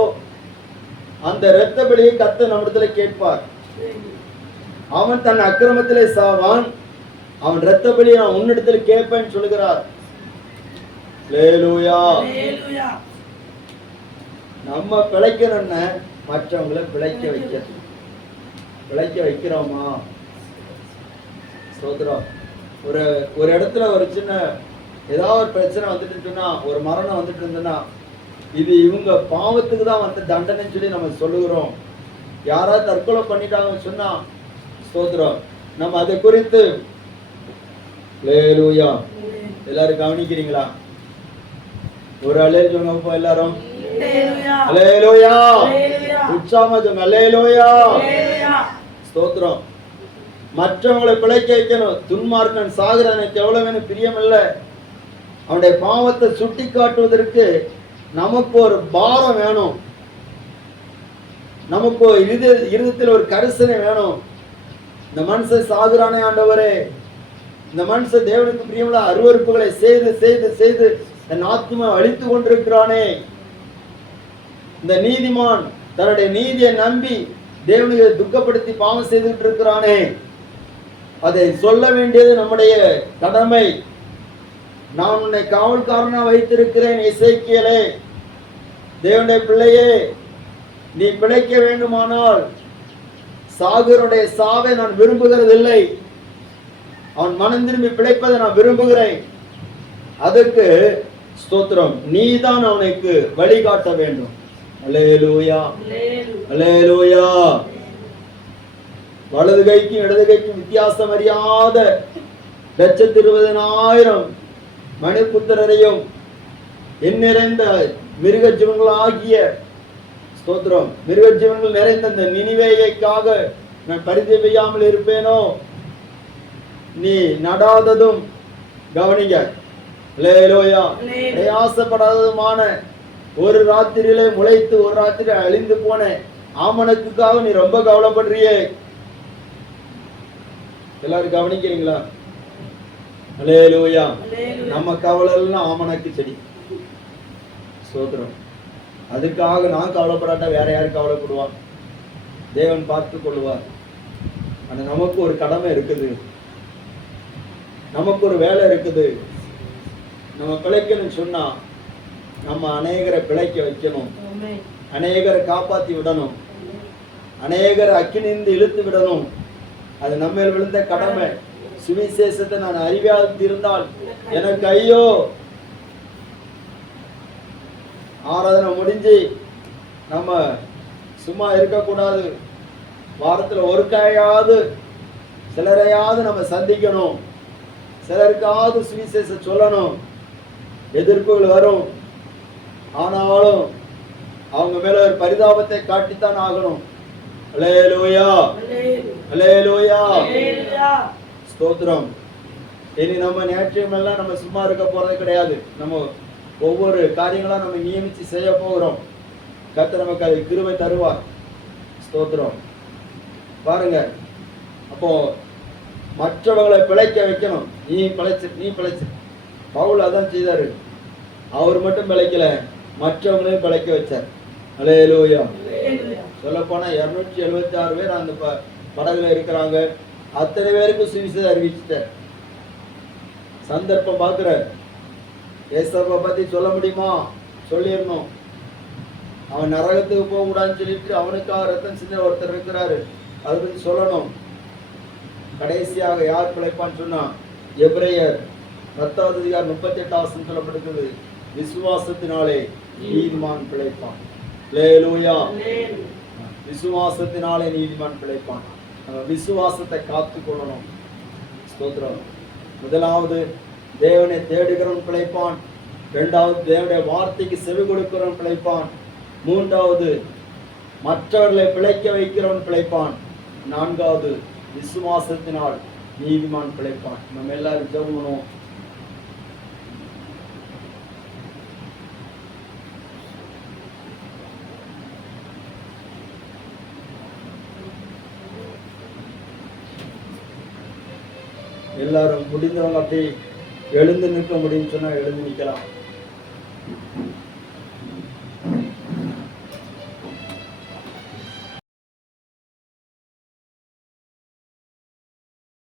அந்த இரத்த பலியை கர்த்தர் நம்மிடத்துல கேட்பார். அவன் தன் அக்கிரமத்திலே சாவான், அவன் இரத்த பலியை நான் உன்னிடத்துல கேட்பேன்னு சொல்லுகிறார். அல்லேலூயா. அல்லேலூயா. நம்ம பிழைக்கணும்னு மற்றவங்களை பிழைக்க வைக்கிறோமா? ஸ்தோத்திரம். ஒரு இடத்துல ஒரு சின்ன ஏதாவது ஒரு பிரச்சனை வந்துட்டு சொன்னா, ஒரு மரணம் வந்துட்டு இருந்ததுன்னா, இது இவங்க பாவத்துக்கு தான் வந்த தண்டனைன்னு சொல்லி நம்ம சொல்லுகிறோம். யாராவது தற்கொலை பண்ணிட்டாங்கன்னு சொன்னா, ஸ்தோத்திரம், நம்ம அதை குறித்து அல்லேலூயா எல்லாரும் கவனிக்கிறீங்களா? ஒரு அல்லேலூயா சொல்லுங்க எல்லாரும். அல்லேலூயா. அல்லேலூயா. அல்லேலூயா. உற்சாகமா சொல்லுங்க. அல்லேலூயா. அல்லேலூயா. ஸ்தோத்திரம். மற்றவங்களை பிழைக்க வைக்கணும். துன்மார்க்கன் சாகிறது எனக்கு எவ்வளவு வேணும் பிரியம் இல்லை. அவனுடைய பாவத்தை சுட்டி காட்டுவதற்கு நமக்கு ஒரு பாரம் வேணும், நமக்கு இருதயத்தில் ஒரு கரிசனை வேணும். இந்த மனுஷன் சாகுறானே ஆண்டவரே, இந்த மனுஷன் தேவனுக்கு பிரியமுள்ள அருவருப்புகளை செய்து செய்து செய்து என் ஆத்மா அழித்து கொண்டிருக்கிறானே. இந்த நீதிமான் தன்னுடைய நீதியை நம்பி தேவனுக்கு துக்கப்படுத்தி பாவம் செய்துட்டு இருக்கிறானே. அதை சொல்ல வேண்டியது நம்முடைய கடமை. நான் உன்னை காவல்காரனா வைத்திருக்கிறேன் எசேக்கியேலே, தேவனுடைய பிள்ளையே, நீ பிழைக்க வேண்டுமானால் சாகருடைய சாவை நான் விரும்புகிறதில்லை, அவன் மனம் திரும்பி பிழைப்பதை நான் விரும்புகிறேன். அதற்கு ஸ்தோத்திரம், நீதான் அவனுக்கு வழிகாட்ட வேண்டும். அல்லேலூயா. அல்லேலூயா. வலது கைக்கும் இடது கைக்கும் வித்தியாசம் அறியாத 120,000 மணிபுத்திரரையும் எண்ணிறைந்த மிருக ஜீவன்களாகிய ஸ்தோத்திரம் மிருக ஜீவன்கள் நிறைந்த இந்த நினிவேயைக்காக நான் பரிதவியாமல் இருப்பேனோ? நீ நடாததும் கவனிங்க, அல்லேலூயா, பிரயாசப்படாததுமான ஒரு ராத்திரியிலே முளைத்து ஒரு ராத்திரி அழிந்து போன ஆமணக்குக்காக நீ ரொம்ப கவலைப்படுறியே. எல்லாரும் கவனிக்கிறீங்களா? அல்லேலூயா. நம்ம கவலை எல்லாம் ஆமணக்கு செடி. ஸ்தோத்திரம். அதுக்காக நான் கவலைப்படாட்டா வேற யாரு கவலைப்படுவான்? தேவன் பார்த்து கொள்வார். ஆனா நமக்கு ஒரு கடமை இருக்குது, நமக்கு ஒரு வேலை இருக்குது. நம்ம பிழைக்கணும்னு சொன்னா நம்ம அநேகரை பிழைக்க வைக்கணும், அநேகரை காப்பாத்தி விடணும், அநேகரை அக்கினிந்து இழுத்து விடணும். அது நம்ம விழுந்த கடமை. சுவிசேஷத்தை நான் அறிவியாது இருந்தால் எனக்கு ஐயோ. ஆராதனை முடிஞ்சு நம்ம சும்மா இருக்கக்கூடாது. வாரத்துல ஒரு காயாவது சிலரையாவது நம்ம சந்திக்கணும், சிலருக்காவது சுவிசேஷம் சொல்லணும். எதிர்ப்புகள் வரும், ஆனாலும் அவங்க மேல ஒரு பரிதாபத்தை காட்டித்தான் ஆகணும். அல்லேலூயா. அல்லேலூயா. ஸ்தோத்திரம். இனி நம்ம ஞாயிற்றுக்கிழமை நம்ம சும்மா இருக்க போறது கிடையாது. நம்ம ஒவ்வொரு காரியங்களா நம்ம நியமிச்சு செய்ய போகிறோம். கர்த்தர் நமக்கு அது கிருபை தருவார். ஸ்தோத்திரம். பாருங்க, அப்போ மற்றவர்களை பிழைக்க வைக்கணும். நீ பிழைச்சு. பவுல் அதான் செய்தாரு. அவர் மட்டும் பிழைக்கல, மற்றவங்களையும் பிழைக்க வச்சார். அல்லேலூயா. அல்லேலூயா. சொல்லப்போனா 276 பேர் அந்த படகுல இருக்கிறாங்க. அத்தனை பேருக்கும் சுவிசேஷம் அறிவிச்சிட்டார். சந்தர்ப்பம் பார்க்கிறார். ஏசப்பா பத்தி சொல்ல முடியுமா? சொல்லிடணும். அவன் நரகத்துக்கு போக கூடாதுன்னு சொல்லிட்டு அவனுக்காக ரத்தம் சின்ன ஒருத்தர் இருக்கிறாரு, அதை பத்தி சொல்லணும். கடைசியாக யார் பிழைப்பான்னு சொன்னா எபிரேயர் 10:38 சொல்லப்பட்டிருக்கிறது, விசுவாசத்தினாலே நீதிமான் பிழைப்பான். அல்லேலூயா. அல்லேலூயா. விசுவாசத்தினாலே நீதிமான் பிழைப்பான். நம்ம விசுவாசத்தை காத்து கொள்ளணும். ஸ்தோத்திரம். முதலாவது தேவனை தேடுகிறவன் பிழைப்பான். இரண்டாவது தேவனுடைய வார்த்தைக்கு செவி கொடுக்கிறவன் பிழைப்பான். மூன்றாவது மற்றவர்களை பிழைக்க வைக்கிறவன் பிழைப்பான். நான்காவது விசுவாசத்தினால் நீதிமான் பிழைப்பான். நம்ம எல்லாரும் ஜெபம் பண்ணுவோம். எல்லாரும் முடிந்தவங்க அப்படி எழுந்து நிற்க முடியும்னு சொன்னா எழுந்து நிற்கலாம்.